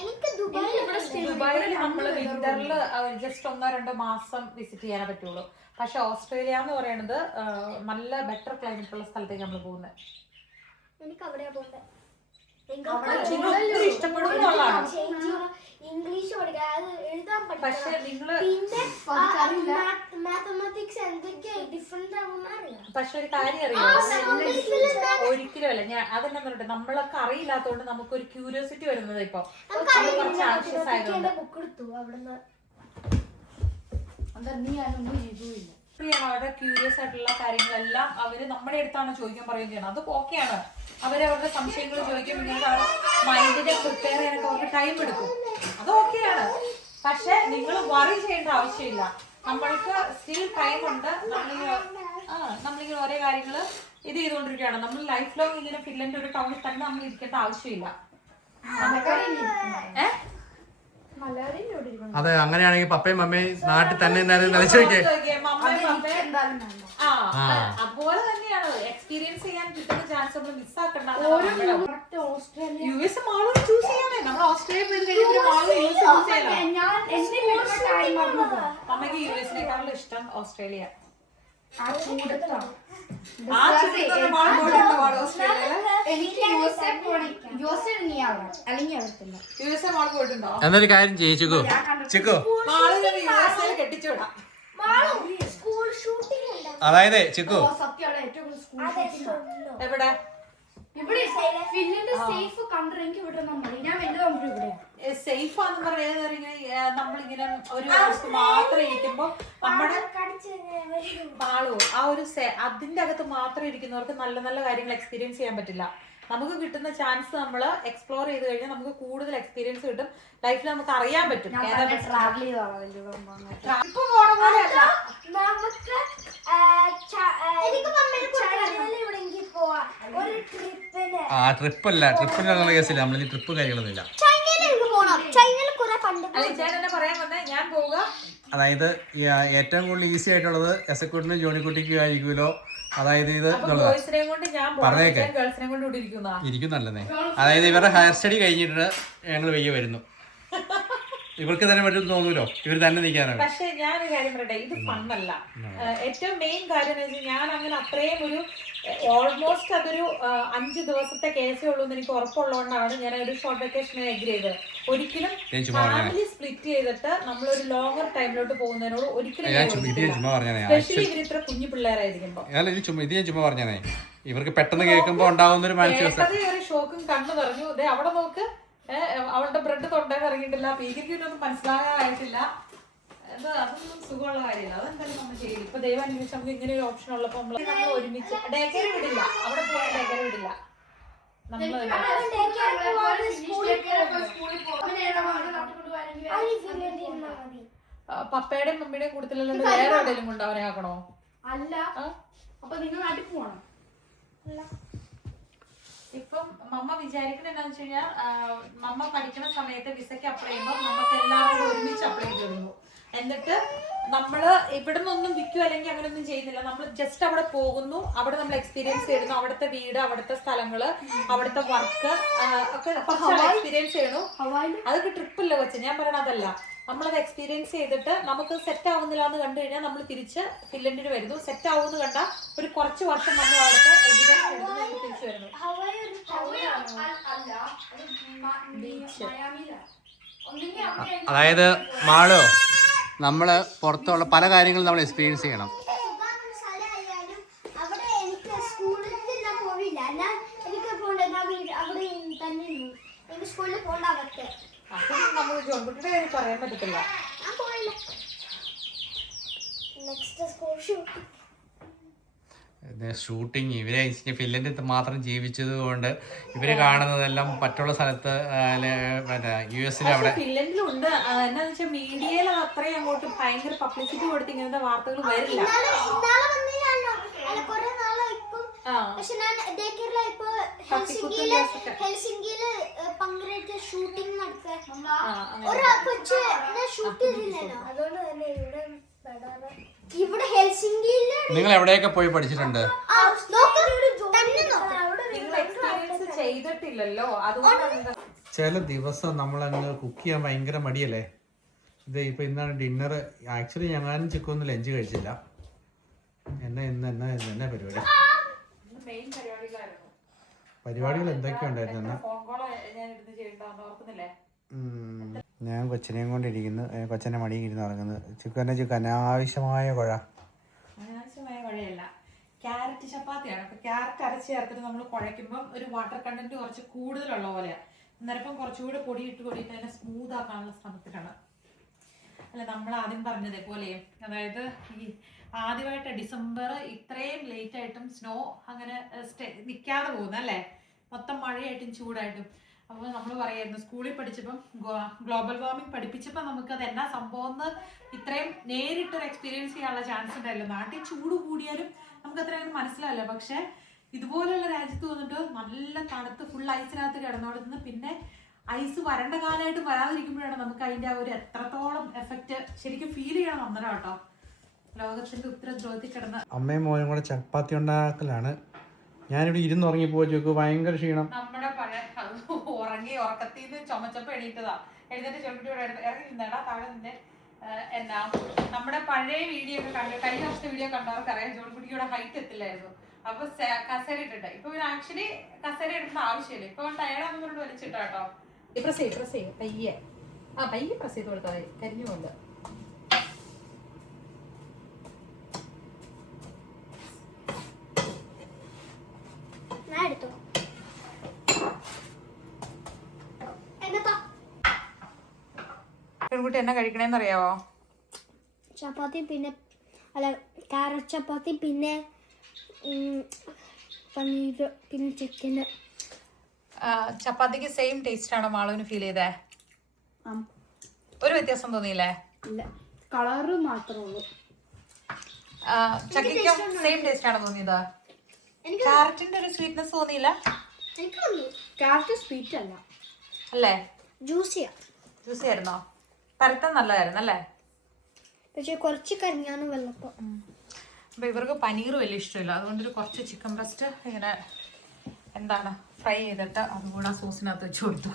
എനിക്ക് ദുബായിൽ നമ്മള് വിന്ററിൽ ജസ്റ്റ് 1-2 മാസം വിസിറ്റ് ചെയ്യാനേ പറ്റുള്ളൂ. പക്ഷെ ഓസ്ട്രേലിയ എന്ന് പറയുന്നത് നല്ല ബെറ്റർ ക്ലൈമറ്റ് ഉള്ള സ്ഥലത്തേക്ക് നമ്മൾ പോകുന്നത്. എനിക്ക് അവിടെയാ പോകേണ്ടത്. ഇംഗ്ലീഷ് പഠിക്കാൻ, അത് എഴുതാൻ പഠിക്കണം. പിന്നെ മാത്തമാറ്റിക്സ് എന്തൊക്കെയാ ഡിഫറെന്റ് ആവുന്ന അറിയാം. പക്ഷെ ഒരു കാര്യം അറിയാം, ഒരിക്കലും അല്ല. ഞാൻ അതെന്നാ പറഞ്ഞിട്ട് നമ്മളൊക്കെ അറിയില്ലാത്തോണ്ട് നമുക്കൊരു ക്യൂരിയോസിറ്റി വരുന്നത്. ഇപ്പൊ കുറച്ച് ആൻഷ്യസ് ആയതുകൊണ്ട് ബുക്ക് എടുത്തു അവിടുന്ന്. വളരെ ക്യൂരിയസ് ആയിട്ടുള്ള കാര്യങ്ങളെല്ലാം അവര് നമ്മുടെ അടുത്താണ് ചോദിക്കാൻ പറയുകയും ചെയ്യണം. അത് ഓക്കെയാണ്. അവരവരുടെ സംശയങ്ങൾ ചോദിക്കും. നിങ്ങൾക്ക് മൈൻഡിനെ പ്രിപ്പയർ ചെയ്യാനൊക്കെ അവർക്ക് ടൈം എടുക്കും. അത് ഓക്കെയാണ്. പക്ഷെ നിങ്ങൾ വറി ചെയ്യേണ്ട ആവശ്യമില്ല. നമ്മൾക്ക് സ്റ്റിൽ ടൈം ഉണ്ട്. നമ്മളിങ്ങനെ ഓരോ കാര്യങ്ങൾ ഇത് ചെയ്തുകൊണ്ടിരിക്കുകയാണ്. നമ്മൾ ലൈഫ് ലോങ് ഇങ്ങനെ ഫിൻലൻഡ് ഒരു ടൗണിൽ തന്നെ നമ്മൾ ഇരിക്കേണ്ട ആവശ്യമില്ല. അതെ, അങ്ങനെയാണെങ്കിൽ പപ്പയും മമ്മയും നാട്ടിൽ തന്നെ നിലച്ചോക്കെ. അതുപോലെ തന്നെയാണ് എക്സ്പീരിയൻസ് ചെയ്യാൻ കിട്ടുന്ന ചാൻസ് നമ്മൾ മിസ്സാക്കണ്ട. US മാളും choose ചെയ്യാമേ. നമ്മൾ ഓസ്ട്രേലിയ പോയി കഴിഞ്ഞാൽ മാളും US ചൂസ് ചെയ്യാം. അമ്മയ്ക്ക് US-നേക്കാളും ഇഷ്ടം ഓസ്ട്രേലിയ. എന്നൊരു കാര്യം ചെയ്യ് ചിക്കു. അതായത് ചിക്കു എവിടെ സേഫ് ആണെന്ന് പറയുന്നത് നമ്മളിങ്ങനെ ഒരു മാത്രം ഇരിക്കുമ്പോ നമ്മുടെ ആളോ ആ ഒരു അതിന്റെ അകത്ത് മാത്രം ഇരിക്കുന്നവർക്ക് നല്ല നല്ല കാര്യങ്ങൾ എക്സ്പീരിയൻസ് ചെയ്യാൻ പറ്റില്ല. നമുക്ക് കിട്ടുന്ന ചാൻസ് നമ്മൾ എക്സ്പ്ലോർ ചെയ്ത് കഴിഞ്ഞാൽ നമുക്ക് കൂടുതൽ എക്സ്പീരിയൻസ് കിട്ടും. ലൈഫിൽ നമുക്ക് അറിയാൻ പറ്റും ട്രാവൽ ചെയ്തോളാം ഇപ്പൊ പോണ പോലെയല്ല. നമുക്ക് എവിടെയെങ്കിലും പോവാം ഒരു ട്രിപ്പിന്. ട്രിപ്പിനുള്ള കേസില്ല, നമ്മൾ ട്രിപ്പ് കാര്യങ്ങളൊന്നുമില്ല. ചൈനയിൽ എനിക്ക് പോകണം. ചൈനയിൽ കുറെ പണ്ട് ഞാൻ എന്നെ പറയാൻ വന്നേ, ഞാൻ പോവുക. അതായത് ഏറ്റവും കൂടുതൽ ഈസി ആയിട്ടുള്ളത് എസക്കുട്ടിനും ജോണിക്കുട്ടിക്കും ആയിരിക്കുമല്ലോ. അതായത് ഇത് ബോയ്സിനെയും കൊണ്ട് ഞാൻ പറഞ്ഞേക്കെ ഗേൾസിനെ കൊണ്ട് ഇവിടെ ഇരിക്കുന്ന ഇരിക്കുന്നല്ലേ. അതായത് ഇവരുടെ ഹയർ സ്റ്റഡി കഴിഞ്ഞിട്ട് ഞങ്ങൾ വെയ്യ വരുന്നു. ഇവർക്ക് തന്നെ പറ്റും തോന്നൂലോ, ഇവർ തന്നെ നിൽക്കാനാണ്. പക്ഷെ ഞാനൊരു കാര്യം പറയട്ടെ, ഇത് ഫണ്ണല്ല. ഏറ്റവും മെയിൻ കാര്യം എന്ന് വെച്ചാൽ ഞാൻ അങ്ങനെ അത്രയും ഒരു ഓൾമോസ്റ്റ് അതൊരു 5 ദിവസത്തെ കേസേ ഉള്ളൂ എന്ന് എനിക്ക് ഉറപ്പുള്ളതുകൊണ്ടാണ് ഞാൻ ഒരു ഷോർട്ട് വെക്കേഷന് എഗ്രി ചെയ്തത്. ഒരിക്കലും ഫാമിലി സ്പ്ലിറ്റ് ചെയ്തിട്ട് നമ്മളൊരു ലോങ്ങർ ടൈമിലോട്ട് പോകുന്നതിനോട് ഒരിക്കലും സ്പെഷ്യലി ഇവർ ഇത്ര കുഞ്ഞു പിള്ളേരായിരിക്കുമ്പോ ഇത് ഞാൻ ചുമ്മാ പറഞ്ഞേ. ഇവർക്ക് പെട്ടെന്ന് കേൾക്കുമ്പോ ഉണ്ടാവുന്ന ഒരു മാനസിക ഒരു ഷോക്കും കണ്ണു പറഞ്ഞു. അതെ അവിടെ നോക്ക്, അവളുടെ ബ്രെഡ് തൊണ്ടയിൽ ഇറങ്ങിയിട്ടില്ല, പീക്കിനൊന്നും മനസ്സിലാകാനായിട്ടില്ല. അതൊന്നും സുഖമുള്ള കാര്യമില്ല. അതെന്തായാലും നമ്മൾ ചെയ്യില്ല. ഇപ്പൊ ദൈവം അനുസരിച്ച് നമുക്ക് ഇങ്ങനെ ഒരു ഓപ്ഷൻ ഉള്ളപ്പോ നമ്മൾ ഒരുമിച്ച് ഡേക്കറി വിടില്ല, അവിടെ പോയാൽ ഡേക്കറി വിടില്ല. പപ്പയുടെയും മമ്മിയുടെയും കൂടുതലല്ലാണ്ട് വേറെ എവിടെയെങ്കിലും കൊണ്ട് അവനെ ആക്കണോ? അല്ല, അപ്പൊ നിങ്ങൾ നാട്ടിൽ പോകണം. ഇപ്പം മമ്മ വിചാരിക്കണ എന്താന്ന് വെച്ച് കഴിഞ്ഞാൽ, മമ്മ പഠിക്കുന്ന സമയത്ത് വിസയ്ക്ക് അപ്ലൈ ചെയ്യുമ്പോൾ നമുക്ക് എല്ലാവരും ഒരുമിച്ച് അപ്ലൈ ചെയ്തിരുന്നു. എന്നിട്ട് നമ്മള് ഇവിടെ നിന്നൊന്നും വിൽക്കുക അല്ലെങ്കിൽ അങ്ങനെയൊന്നും ചെയ്യുന്നില്ല. നമ്മൾ ജസ്റ്റ് അവിടെ പോകുന്നു, അവിടെ നമ്മൾ എക്സ്പീരിയൻസ് ചെയ്യുന്നു. അവിടുത്തെ വീട്, അവിടുത്തെ സ്ഥലങ്ങള്, അവിടുത്തെ വർക്ക് ഒക്കെ എക്സ്പീരിയൻസ് ചെയ്യണു. അതൊക്കെ ട്രിപ്പല്ല കൊച്ചു, ഞാൻ പറയണ അതല്ല. നമ്മളത് എക്സ്പീരിയൻസ് ചെയ്തിട്ട് നമുക്ക് സെറ്റ് ആവുന്നില്ല എന്ന് കണ്ടു കഴിഞ്ഞാൽ നമ്മൾ തിരിച്ച് ഫിൻലൻഡിന് വരുന്നു. സെറ്റ് ആവുമെന്ന് കണ്ടാൽ ഒരു കുറച്ച് വർഷം നമ്മൾ അവിടുത്തെ എഡ്യൂക്കേഷൻ എടുത്ത് തിരിച്ചു വരുന്നു. അതായത് മാളോ, നമ്മള് പുറത്തുള്ള പല കാര്യങ്ങളും നമ്മൾ എക്സ്പീരിയൻസ് ചെയ്യണം. അവിടെ എനിക്ക് സ്കൂളിൽ ഞാൻ പോവില്ല, എനിക്ക് അവിടെ തന്നെ എനിക്ക് സ്കൂളിൽ പോകേണ്ട അവസ്ഥ. അപ്പം നമ്മൾ ജോൺകുട്ടിയുടെ കാര്യം പറയാൻ പറ്റത്തില്ല. ഞാൻ പോയില്ല. നെക്സ്റ്റ് സ്കൂൾ ഷൂട്ടിങ് ഇവരെ ഫിൻലൻഡിൽ മാത്രം ജീവിച്ചത് കൊണ്ട് ഇവര് കാണുന്നതെല്ലാം മറ്റുള്ള സ്ഥലത്ത് US അവിടെ ഫിൻലൻഡിലുണ്ട്. എന്നാന്ന് വെച്ചാൽ മീഡിയയിൽ അത്രയും അങ്ങോട്ട് ഭയങ്കര പബ്ലിസിറ്റി കൊടുത്ത് ഇങ്ങനത്തെ വാർത്തകൾ വരില്ല. പക്ഷെ ഞാൻ ഇപ്പൊ ഹെൽസിംഗിയില് പങ്കെടുത്ത ഷൂട്ടിംഗ് നടത്തിയ ഒരു കൊച്ചു ഷൂട്ട് ചെയ്തില്ലല്ലോ. അതുകൊണ്ട് തന്നെ ഇവിടെ ഹെൽസിംഗിയില് നിങ്ങൾ എവിടെയൊക്കെ പോയി പഠിച്ചിട്ടുണ്ട്? ചെയ്തിട്ടില്ലല്ലോ, അതുകൊണ്ടാണ്. ചില ദിവസം നമ്മളങ്ങ് കുക്ക് ചെയ്യാൻ ഭയങ്കര മടിയല്ലേ. ഇത് ഇപ്പൊ ഇന്നാണ് ഡിന്നർ. ആക്ച്വലി ഞങ്ങളും ചിക്കൊന്നും ലഞ്ച് കഴിച്ചില്ല. എന്നാ പരിപാടികൾ എന്തൊക്കെയാ ഉണ്ടായിരുന്നു? ഞാൻ കൊച്ചിനെയും കൊണ്ടിരിക്കുന്നു, കൊച്ചനെ മടിയിൽ ഇരുന്ന് ഇറങ്ങുന്നത്. ചിക്കൻ അനാവശ്യമായ കുഴ. അനാവശ്യമായ കുഴയല്ല, ക്യാരറ്റ് ചപ്പാത്തിയാണ്. അപ്പൊ ക്യാരറ്റ് അരച്ച് ചേർത്തിട്ട് നമ്മൾ കുഴയ്ക്കുമ്പോൾ ഒരു വാട്ടർ കണ്ടന്റ് കുറച്ച് കൂടുതലുള്ള പോലെയാണ്. അന്നേരം കുറച്ചുകൂടെ പൊടിയിട്ട് അതിനെ സ്മൂത്ത് ആക്കാനുള്ള ശ്രമത്തിലാണ്. അല്ല, നമ്മൾ ആദ്യം പറഞ്ഞതേ പോലെ, അതായത് ഈ ആദ്യമായിട്ട് ഡിസംബർ ഇത്രയും ലേറ്റ് ആയിട്ടും സ്നോ അങ്ങനെ നിൽക്കാതെ പോകുന്നു അല്ലേ, മൊത്തം മഴയായിട്ടും ചൂടായിട്ടും. അപ്പോൾ നമ്മൾ പറയായിരുന്നു സ്കൂളിൽ പഠിച്ചപ്പം ഗ്ലോബൽ വാർമിംഗ് പഠിപ്പിച്ചപ്പോൾ നമുക്കത് എന്നാ സംഭവം എന്ന് ഇത്രയും നേരിട്ടൊരു എക്സ്പീരിയൻസ് ചെയ്യാനുള്ള ചാൻസ് ഉണ്ടായില്ല. നാട്ടിൽ ചൂട് കൂടിയാലും നമുക്ക് അത്രയും മനസ്സിലാവില്ല. പക്ഷെ ഇതുപോലെയുള്ള രാജ്യത്ത് വന്നിട്ട് നല്ല തണുത്ത് ഫുൾ ഐസിനകത്ത് കിടന്നോടുന്ന് പിന്നെ ഐസ് വരണ്ട കാലമായിട്ട് വരാതിരിക്കുമ്പോഴാണ് നമുക്ക് അതിൻ്റെ ആ ഒരു എത്രത്തോളം എഫക്റ്റ് ശരിക്കും ഫീൽ ചെയ്യണം അന്നേരം കേട്ടോ. ലോകത്തിന്റെ ഉത്തരദ്രോഹത്തിൽ കിടന്ന അമ്മയും മോനും കൂടെ ചപ്പാത്തി ഉണ്ടാക്കലാണ്. ഞാനിവിടെ ഇരുന്നുറങ്ങിപ്പോ ചോക്ക് ഭയങ്കര ക്ഷീണം. നമ്മുടെ പഴയ ഉറക്കത്തിൽ നിന്ന് ചുമച്ചപ്പോ എണീറ്റതാ. എഴുന്നേറ്റ് ചെറുപ്പിട്ടിവിടെ ഇറങ്ങി നിന്നേടാ താഴെ നിന്നെ. എന്നാ നമ്മുടെ പഴയ വീഡിയോ ഒക്കെ കണ്ട് കഴിഞ്ഞ വർഷത്തെ വീഡിയോ കണ്ടവർക്ക് അറിയാം, ജോൺകുട്ടിയുടെ ഹൈറ്റ് എത്തില്ലായിരുന്നു. അപ്പൊ കസേര ഇട്ടിട്ട് ഇപ്പൊ ആക്ച്വലി കസേര എടുക്കുന്ന ആവശ്യമില്ല. ഇപ്പൊ ടയർഡാന്ന് പറഞ്ഞിട്ട് വലിച്ചിട്ടാ കേട്ടോ. പ്രസ് ചെയ്യും പയ്യെ. പയ്യെ പ്രസ് ചെയ്ത് കൊടുത്താൽ മതി, കരിഞ്ഞുകൊണ്ട്. പെൺകുട്ടി എന്നാ കഴിക്കണേന്ന് അറിയാവോ? ചപ്പാത്തി, പിന്നെ അല്ല കാരറ്റ് ചപ്പാത്തി, പിന്നെ പനീർ, പിന്നെ ചിക്കന്. ചപ്പാത്തിക്ക് സെയിം ടേസ്റ്റ് ആണോ മാളുവിന് ഫീൽ ചെയ്തേ? ഒരു വ്യത്യാസം തോന്നിയില്ലേ? ഇല്ല, കളറ് മാത്രമേ ഉള്ളൂ. ചക്കിക്കും സെയിം ടേസ്റ്റ് ആണോ തോന്നിയത്? ക്യാരറ്റിന്റെ ഒരു സ്വീറ്റ്നെസ് തോന്നിയില്ല? ക്യാരറ്റ് സ്വീറ്റ് അല്ല അല്ലേ? ജ്യൂസിയാ. ജ്യൂസി ആയിരുന്നോ? പരത്താൻ നല്ലതായിരുന്നു അല്ലേ? പക്ഷെ കുറച്ച് കരിഞ്ഞാണ് വെള്ളപ്പം. അപ്പൊ ഇവർക്ക് പനീർ വലിയ ഇഷ്ടമില്ല, അതുകൊണ്ടൊരു കുറച്ച് ചിക്കൻ ബ്രസ്റ്റ് ഇങ്ങനെ എന്താണ് ഫ്രൈ ചെയ്തിട്ട് അതുകൂടെ ആ സോസിനകത്ത് വെച്ച് കൊടുത്തു.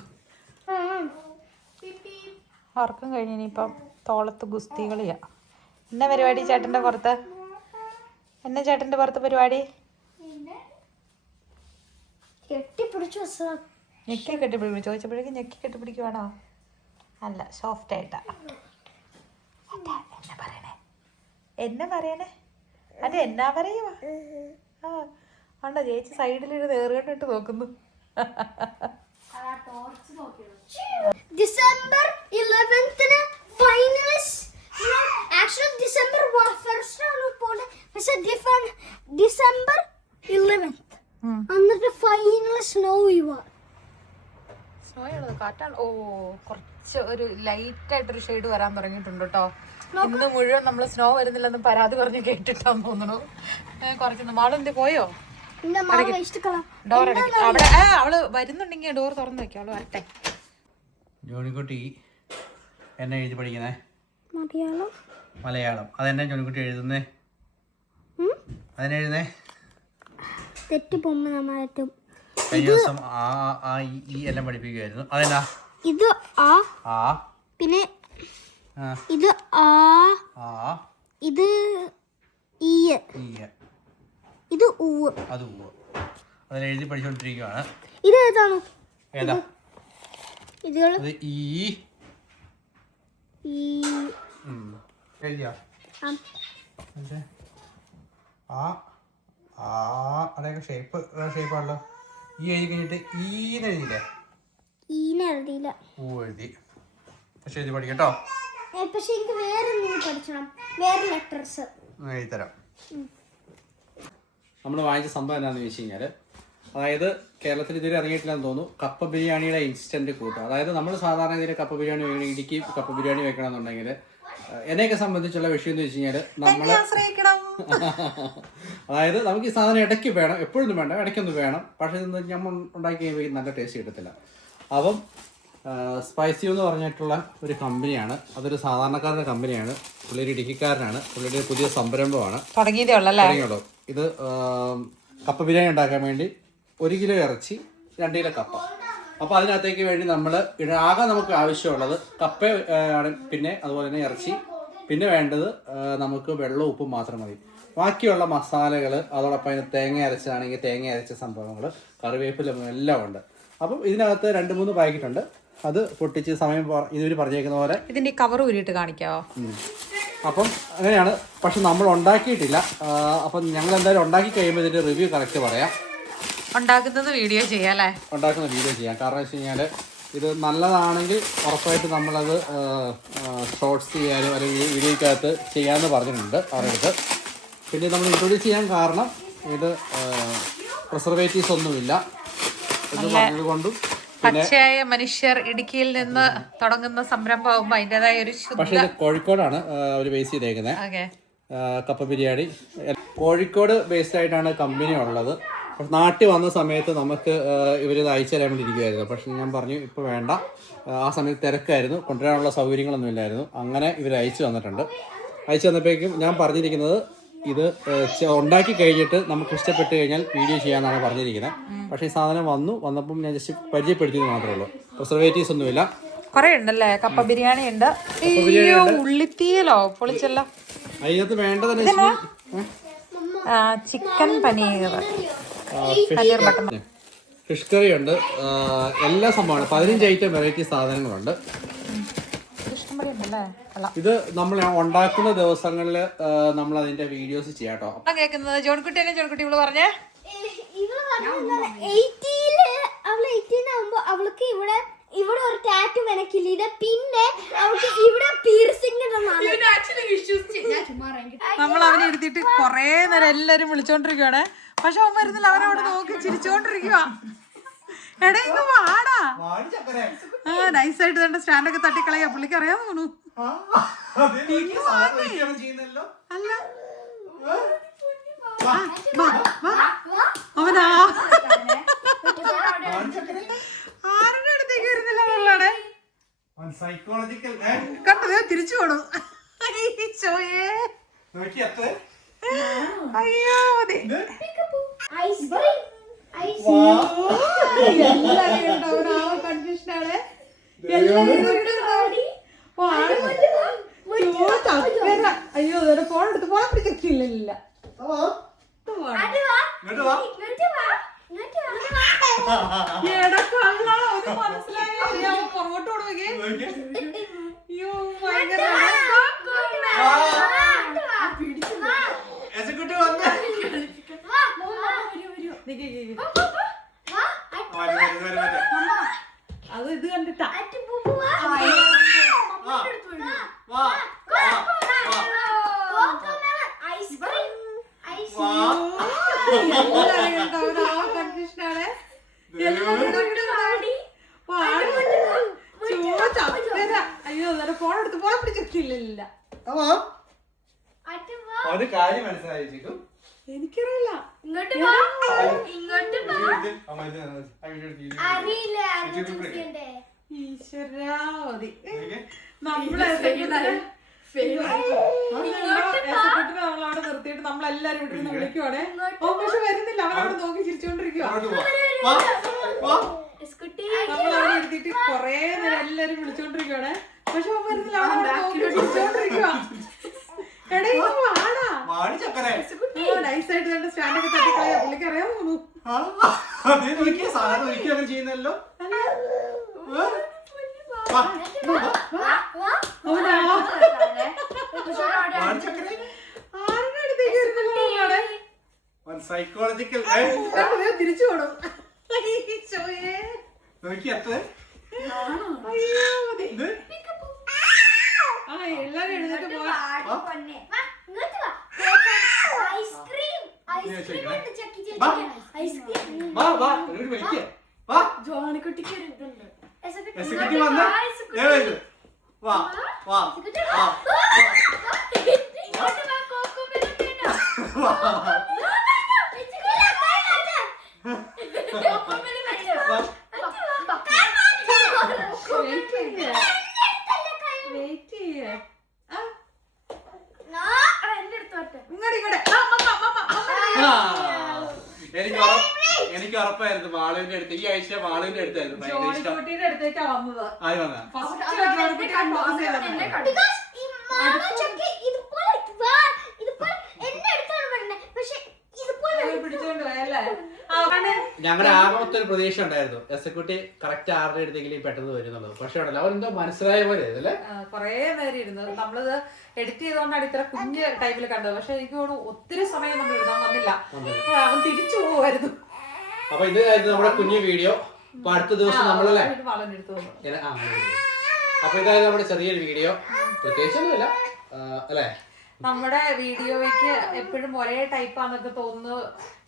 ഉറക്കം കഴിഞ്ഞ് ഇനിയിപ്പം തോളത്ത് ഗുസ്തി കളിയാ. എന്നാ പരിപാടി ചേട്ടൻ്റെ പുറത്ത്? എന്നാ ചേട്ടൻ്റെ പുറത്ത് പരിപാടി? കെട്ടിപ്പിടിച്ചു ഞെക്കി കെട്ടിപ്പിടിക്കും. ചോദിച്ചപ്പോഴേക്കും ഞെക്കി കെട്ടിപ്പിടിക്കുവാണോ? അല്ല, സോഫ്റ്റ് ആയിട്ടാ. എന്നാ പറയണേ? എന്നാ പറയണേ? അതെ, എന്നാ പറയുവാ? ആ ഉണ്ടോ? ചേച്ചി സൈഡിലൊരു നേറുകണ്ടിട്ട് നോക്കുന്നു. December 11th finalist. Actually December 1st ആണ് പോണത്, പക്ഷെ ഡിസംബർ 11th എന്നിട്ട് ഫൈനൽ സ്നോ ഇവാ. സ്നോയുള്ളത് കാറ്റാണ്. ഓ, കുറച്ച് ഒരു ലൈറ്റ് ആയിട്ടൊരു ഷെയ്ഡ് വരാൻ തുടങ്ങിയിട്ടുണ്ട് കേട്ടോ. ഇന്ന് മുഴുവൻ നമ്മൾ സ്നോ വരുന്നില്ലെന്ന് പരാതി പറഞ്ഞ് കേട്ടിട്ടാന്ന് തോന്നുന്നു. കുറച്ച് മാളെന്ത് പോയോ? ഡോർ അടയ്ക്കും. അവിടെ അവള് വരുന്നുണ്ടെങ്കിൽ ഡോർ തുറന്നു വെക്കാം. അവള് വരട്ടെ. ജോണിക്കുട്ടി എന്നെ എഴുതി പഠിക്കുന്നേ? മലയാളം. മലയാളം. അതെന്നെ ജോണിക്കുട്ടി എഴുതുന്നേ? അതെന്നെ എഴുതുന്നേ? തെറ്റ് പോകുമ്പോ നമ്മളേറ്റവും കഴിഞ്ഞ ദിവസം ആ ഈ എല്ലാം പഠിപ്പിക്കുമായിരുന്നു. അതെന്നാ? ഇത് ആ, പിന്നെ ഇത് ആ, ഇത് ഈ, ഇത് ഊ. അത് അതിൽ എഴുതി പഠിച്ചുകൊണ്ടിരിക്കുകയാണ്. ഇത് ഏതാണ്? ഏതാ? ഇതുകൾ എഴുതിയാ? അതൊക്കെ ഷേപ്പാണല്ലോ. ഈ എഴുതി കഴിഞ്ഞിട്ട് ഈന്ന് എഴുതിയില്ലേ? ഈനെ എഴുതിയില്ല. ഊ എഴുതി. പക്ഷെ എഴുതി പഠിക്കട്ടോ. പക്ഷെ എനിക്ക് വേറെ എന്തെങ്കിലും പഠിക്കണം, വേറെ ലെറ്റേഴ്സ് എഴുതിത്തരാം. നമ്മൾ വാങ്ങിച്ച സംഭവം എന്താണെന്ന് ചോദിച്ചു കഴിഞ്ഞാൽ, അതായത് കേരളത്തിൽ ഇതുവരെ ഇറങ്ങിയിട്ടില്ലെന്ന് തോന്നുന്നു, കപ്പ ബിരിയാണിയുടെ ഇൻസ്റ്റൻറ്റ് കൂട്ട്. അതായത് നമ്മൾ സാധാരണ ഇതിൽ കപ്പ ബിരിയാണി വെക്കണം, ഇടുക്കി കപ്പ ബിരിയാണി വെക്കണമെന്നുണ്ടെങ്കിൽ എന്നെയൊക്കെ സംബന്ധിച്ചുള്ള വിഷയം എന്ന് വെച്ച് കഴിഞ്ഞാൽ നമ്മൾ അതായത് നമുക്ക് ഈ സാധനം ഇടയ്ക്ക് വേണം, എപ്പോഴൊന്നും വേണ്ട, ഇടയ്ക്കൊന്നും വേണം. പക്ഷേ ഇത് നമ്മൾ ഉണ്ടാക്കി കഴിയുമ്പോൾ നല്ല ടേസ്റ്റ് കിട്ടത്തില്ല. അപ്പം സ്പൈസി എന്ന് പറഞ്ഞിട്ടുള്ള ഒരു കമ്പനിയാണ്, അതൊരു സാധാരണക്കാരുടെ കമ്പനിയാണ്. പുള്ളിയൊരു ഇടുക്കിക്കാരനാണ്, പുള്ളിയുടെ പുതിയ സംരംഭമാണ്. തുടങ്ങിയുള്ളൂ. ഇത് കപ്പ ബിരിയാണി ഉണ്ടാക്കാൻ വേണ്ടി 1 കിലോ ഇറച്ചി, 2 കിലോ കപ്പ. അപ്പോൾ അതിനകത്തേക്ക് വേണ്ടി നമ്മൾ ആകെ നമുക്ക് ആവശ്യമുള്ളത് കപ്പ, പിന്നെ അതുപോലെ തന്നെ ഇറച്ചി, പിന്നെ വേണ്ടത് നമുക്ക് വെള്ളവും ഉപ്പും മാത്രം മതി. ബാക്കിയുള്ള മസാലകൾ, അതോടൊപ്പം അതിന് തേങ്ങ അരച്ചതാണെങ്കിൽ തേങ്ങ അരച്ച സംഭവങ്ങൾ, കറിവേപ്പില എല്ലാം ഉണ്ട്. അപ്പം ഇതിനകത്ത് 2-3 പാക്കറ്റ് ഉണ്ട്. അത് പൊട്ടിച്ച് സമയം ഇതുവരെ പറഞ്ഞേക്കുന്ന പോലെ ഇതിന്റെ കവർ ഊരിയിട്ട് കാണിക്കാവോ? അപ്പം അങ്ങനെയാണ്. പക്ഷെ നമ്മൾ ഉണ്ടാക്കിയിട്ടില്ല. അപ്പം ഞങ്ങൾ എന്തായാലും ഉണ്ടാക്കി കഴിയുമ്പോൾ ഇതിന്റെ റിവ്യൂ കറക്റ്റ് പറയാം. ഉണ്ടാക്കുന്ന വീഡിയോ ചെയ്യാം. കാരണം വെച്ച് കഴിഞ്ഞാൽ ഇത് നല്ലതാണെങ്കിൽ ഉറപ്പായിട്ട് നമ്മളത് ഷോർട്സ് ചെയ്യാനും അല്ലെങ്കിൽ വീഡിയോയ്ക്കകത്ത് ചെയ്യാമെന്ന് പറഞ്ഞിട്ടുണ്ട് അവരുടെ അടുത്ത്. പിന്നെ നമ്മൾ ഇൻട്രൊഡ്യൂസ് ചെയ്യാൻ കാരണം ഇത് പ്രിസർവേറ്റീവ്സ് ഒന്നുമില്ല എന്ന് പറഞ്ഞതുകൊണ്ടും, പച്ചയായ മനുഷ്യർ ഇടുക്കിയിൽ നിന്ന് തുടങ്ങുന്ന സംരംഭമാകുമ്പോൾ അതിൻ്റെതായ ഒരു പക്ഷേ ഇത് കോഴിക്കോടാണ് അവർ ബേസ് ചെയ്തേക്കുന്നത്. കപ്പ ബിരിയാണി കോഴിക്കോട് ബേസ്ഡ് ആയിട്ടാണ് കമ്പനി ഉള്ളത്. പക്ഷെ നാട്ടിൽ വന്ന സമയത്ത് നമുക്ക് ഇവരിത് അയച്ചു തരാൻ വേണ്ടി ഇരിക്കുമായിരുന്നു. പക്ഷെ ഞാൻ പറഞ്ഞു ഇപ്പോൾ വേണ്ട, ആ സമയത്ത് തിരക്കായിരുന്നു, കൊണ്ടുവരാനുള്ള സൗകര്യങ്ങളൊന്നും ഇല്ലായിരുന്നു. അങ്ങനെ ഇവർ അയച്ചു തന്നിട്ടുണ്ട്. അയച്ചു തന്നപ്പോഴേക്കും ഞാൻ പറഞ്ഞിരിക്കുന്നത് ഇത് ഉണ്ടാക്കി കഴിഞ്ഞിട്ട് നമുക്ക് ഇഷ്ടപ്പെട്ട് കഴിഞ്ഞാൽ വീഡിയോ ചെയ്യാമെന്നാണ് പറഞ്ഞിരിക്കുന്നത്. പക്ഷേ ഈ സാധനം വന്നപ്പം ഞാൻ ജസ്റ്റ് പരിചയപ്പെടുത്തിയത് മാത്രമേ ഉള്ളൂ. പ്രിസർവേറ്റീവ്സ് ഒന്നുമില്ല. കുറേ ഉണ്ടല്ലേ? കപ്പ ബിരിയാണി ഉണ്ട്, ഉള്ളിത്തീയലോ പൊളിച്ചല്ല, അതിനകത്ത് വേണ്ടതന്നെ ചിക്കൻ പനീർ, ഫിഷ് കറി ഉണ്ട്, എല്ലാ സംഭവമാണ്. 15 ഐറ്റം വെറൈറ്റി സാധനങ്ങളുണ്ട്. ഇത് നമ്മൾ ഉണ്ടാക്കുന്ന ദിവസങ്ങളിൽ നമ്മൾ അതിന്റെ വീഡിയോസ് ചെയ്യാട്ടോ. കേൾക്കുന്നത് ജോൺകുട്ടി ഇവള് പറഞ്ഞേ, അവൾക്ക് ഇവിടെ ഒരു ടാറ്റു വെനക്കില്ല, പിന്നെ അവൾക്ക് ഇവിടെ പീർസിംഗ് നമ്മൾ അവനെ എടുത്തിട്ട് കൊറേ നേരം എല്ലാരും വിളിച്ചോണ്ടിരിക്കുവാണ്. പക്ഷെ അവൻ വരുന്നില്ല, അവനവിടെ നോക്കി ചിരിച്ചോണ്ടിരിക്കുക. എടാ ഇങ്ങ് വാടാ. ആ നൈസായിട്ട് തന്നെ സ്റ്റാൻഡൊക്കെ തട്ടിക്കളയാ. പുള്ളിക്ക് അറിയാൻ തോന്നുന്നു. അല്ല അവനാ ആരുടെ അടുത്തേക്ക് വരുന്നില്ല പിള്ളേടെ. കണ്ടത് തിരിച്ചു പോണു. അയ്യോ കൺഫ്യൂഷനാണ്. അയ്യോ ഫോൺ എടുത്ത് ഫോൺ പിടിച്ചില്ല. മനസ്സിലായോ പുറകോട്ട് കൊടുക്കേ. അയ്യോ ഭയങ്കര അത് ഇത് കണ്ടിട്ടാ. കൺഫ്യൂഷനാണ്. അയ്യോ ഫോൺ എടുത്ത് ഫോൺ പിടിച്ചില്ല. എനിക്കറിയില്ല. ഈശ്വരാവതി നമ്മളവിടെ നിർത്തിയിട്ട് നമ്മളെല്ലാരും ഇവിടെ നിന്ന് വിളിക്കുവാണേ. പക്ഷെ വരുന്നില്ല. അവനവിടെ നോക്കി ചിരിച്ചോണ്ടിരിക്കുവാ. നമ്മളവിടെ എടുത്തിട്ട് കൊറേ നേരം എല്ലാരും വിളിച്ചോണ്ടിരിക്കുവാണേ. പക്ഷെ അവൻ വരുന്നില്ല. അവനവിടെ നോക്കി ചിരിച്ചോണ്ടിരിക്കുവാ. എടാ ഇത് വാടാ. നൈസായിട്ട് തന്നെ സ്റ്റാൻഡൊക്കെ തട്ടിക്കളയാ. പുള്ളിക്ക് അറിയാൻ തോന്നുന്നു. ചെയ്യുന്നല്ലോ. ആരുടെ അടുത്തേക്ക് വരുന്നില്ല. സൈക്കോളജിക്കൽ തിരിച്ചു പോണം. എല്ലാരും എഴുന്നേറ്റ് പോവാ. ജോണിക്കുട്ടിക്ക് ഒരു ഇതുണ്ട്. എനിക്ക് ഉറപ്പായിരുന്നു വാളുവിന്റെ അടുത്ത്. ഈ ആഴ്ച വാളുവിന്റെ അടുത്തായിരുന്നു ഭയങ്കര ഇഷ്ടം. അടുത്തേക്കാ വന്നത്. ആര് വന്നാ? ഞങ്ങളുടെ ആകമത്തെ ഒരു പ്രതീക്ഷ ഉണ്ടായിരുന്നു എക്സിക്യൂട്ടി കറക്റ്റ് ആരുടെ അടുത്തെങ്കിലും പെട്ടെന്ന് വരുന്നുള്ളത്. പക്ഷെ ഉണ്ടല്ലോ അവരെന്തോ മനസ്സിലായ പോലെ അല്ലേ. കൊറേ നേരം ഇരുന്നു. നമ്മളിത് എഡിറ്റ് ചെയ്തുകൊണ്ടാണ് ഇത്ര കുഞ്ഞ് ടൈമിൽ കണ്ടത്. പക്ഷെ എനിക്ക് തോന്നുന്നു ഒത്തിരി സമയം നമ്മൾ എഴുതാൻ വന്നില്ല. അവൻ തിരിച്ചു പോവായിരുന്നു. അപ്പൊ ഇതായിരുന്നു നമ്മുടെ കുഞ്ഞു വീഡിയോ. അപ്പൊ അടുത്ത ദിവസം നമ്മളല്ലേ അപ്പൊ ഇതായിരുന്നു നമ്മുടെ ചെറിയൊരു വീഡിയോ. പ്രത്യേകിച്ചൊന്നുമില്ല അല്ലേ. നമ്മുടെ വീഡിയോയ്ക്ക് എപ്പോഴും ഒരേ ടൈപ്പാന്നൊക്കെ തോന്നുന്നു.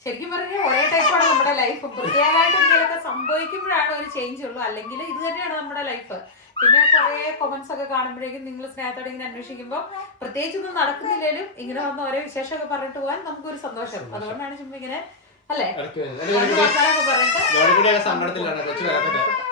ശരിക്കും പറഞ്ഞാൽ ഒരേ ടൈപ്പാണ് നമ്മുടെ ലൈഫ്. പ്രത്യേകമായിട്ട് എന്തെങ്കിലുമൊക്കെ സംഭവിക്കുമ്പോഴാണ് ഒരു ചേഞ്ച് ഉള്ളൂ. അല്ലെങ്കിൽ ഇത് തന്നെയാണ് നമ്മുടെ ലൈഫ്. പിന്നെ കുറെ കൊമന്റ്സ് ഒക്കെ കാണുമ്പോഴേക്കും നിങ്ങൾ സ്നേഹത്തോടെ ഇങ്ങനെ അന്വേഷിക്കുമ്പോൾ പ്രത്യേകിച്ചൊന്നും നടക്കുന്നില്ലേലും ഇങ്ങനെ വന്ന് ഓരോ വിശേഷമൊക്കെ പറഞ്ഞിട്ട് പോകാൻ നമുക്കൊരു സന്തോഷം. അതുകൊണ്ടാണ് ചുമ്മാ ഇങ്ങനെ അല്ലേ പറഞ്ഞിട്ട് സങ്കടത്തിലാണ് കൊച്ചു വരാത്തത്.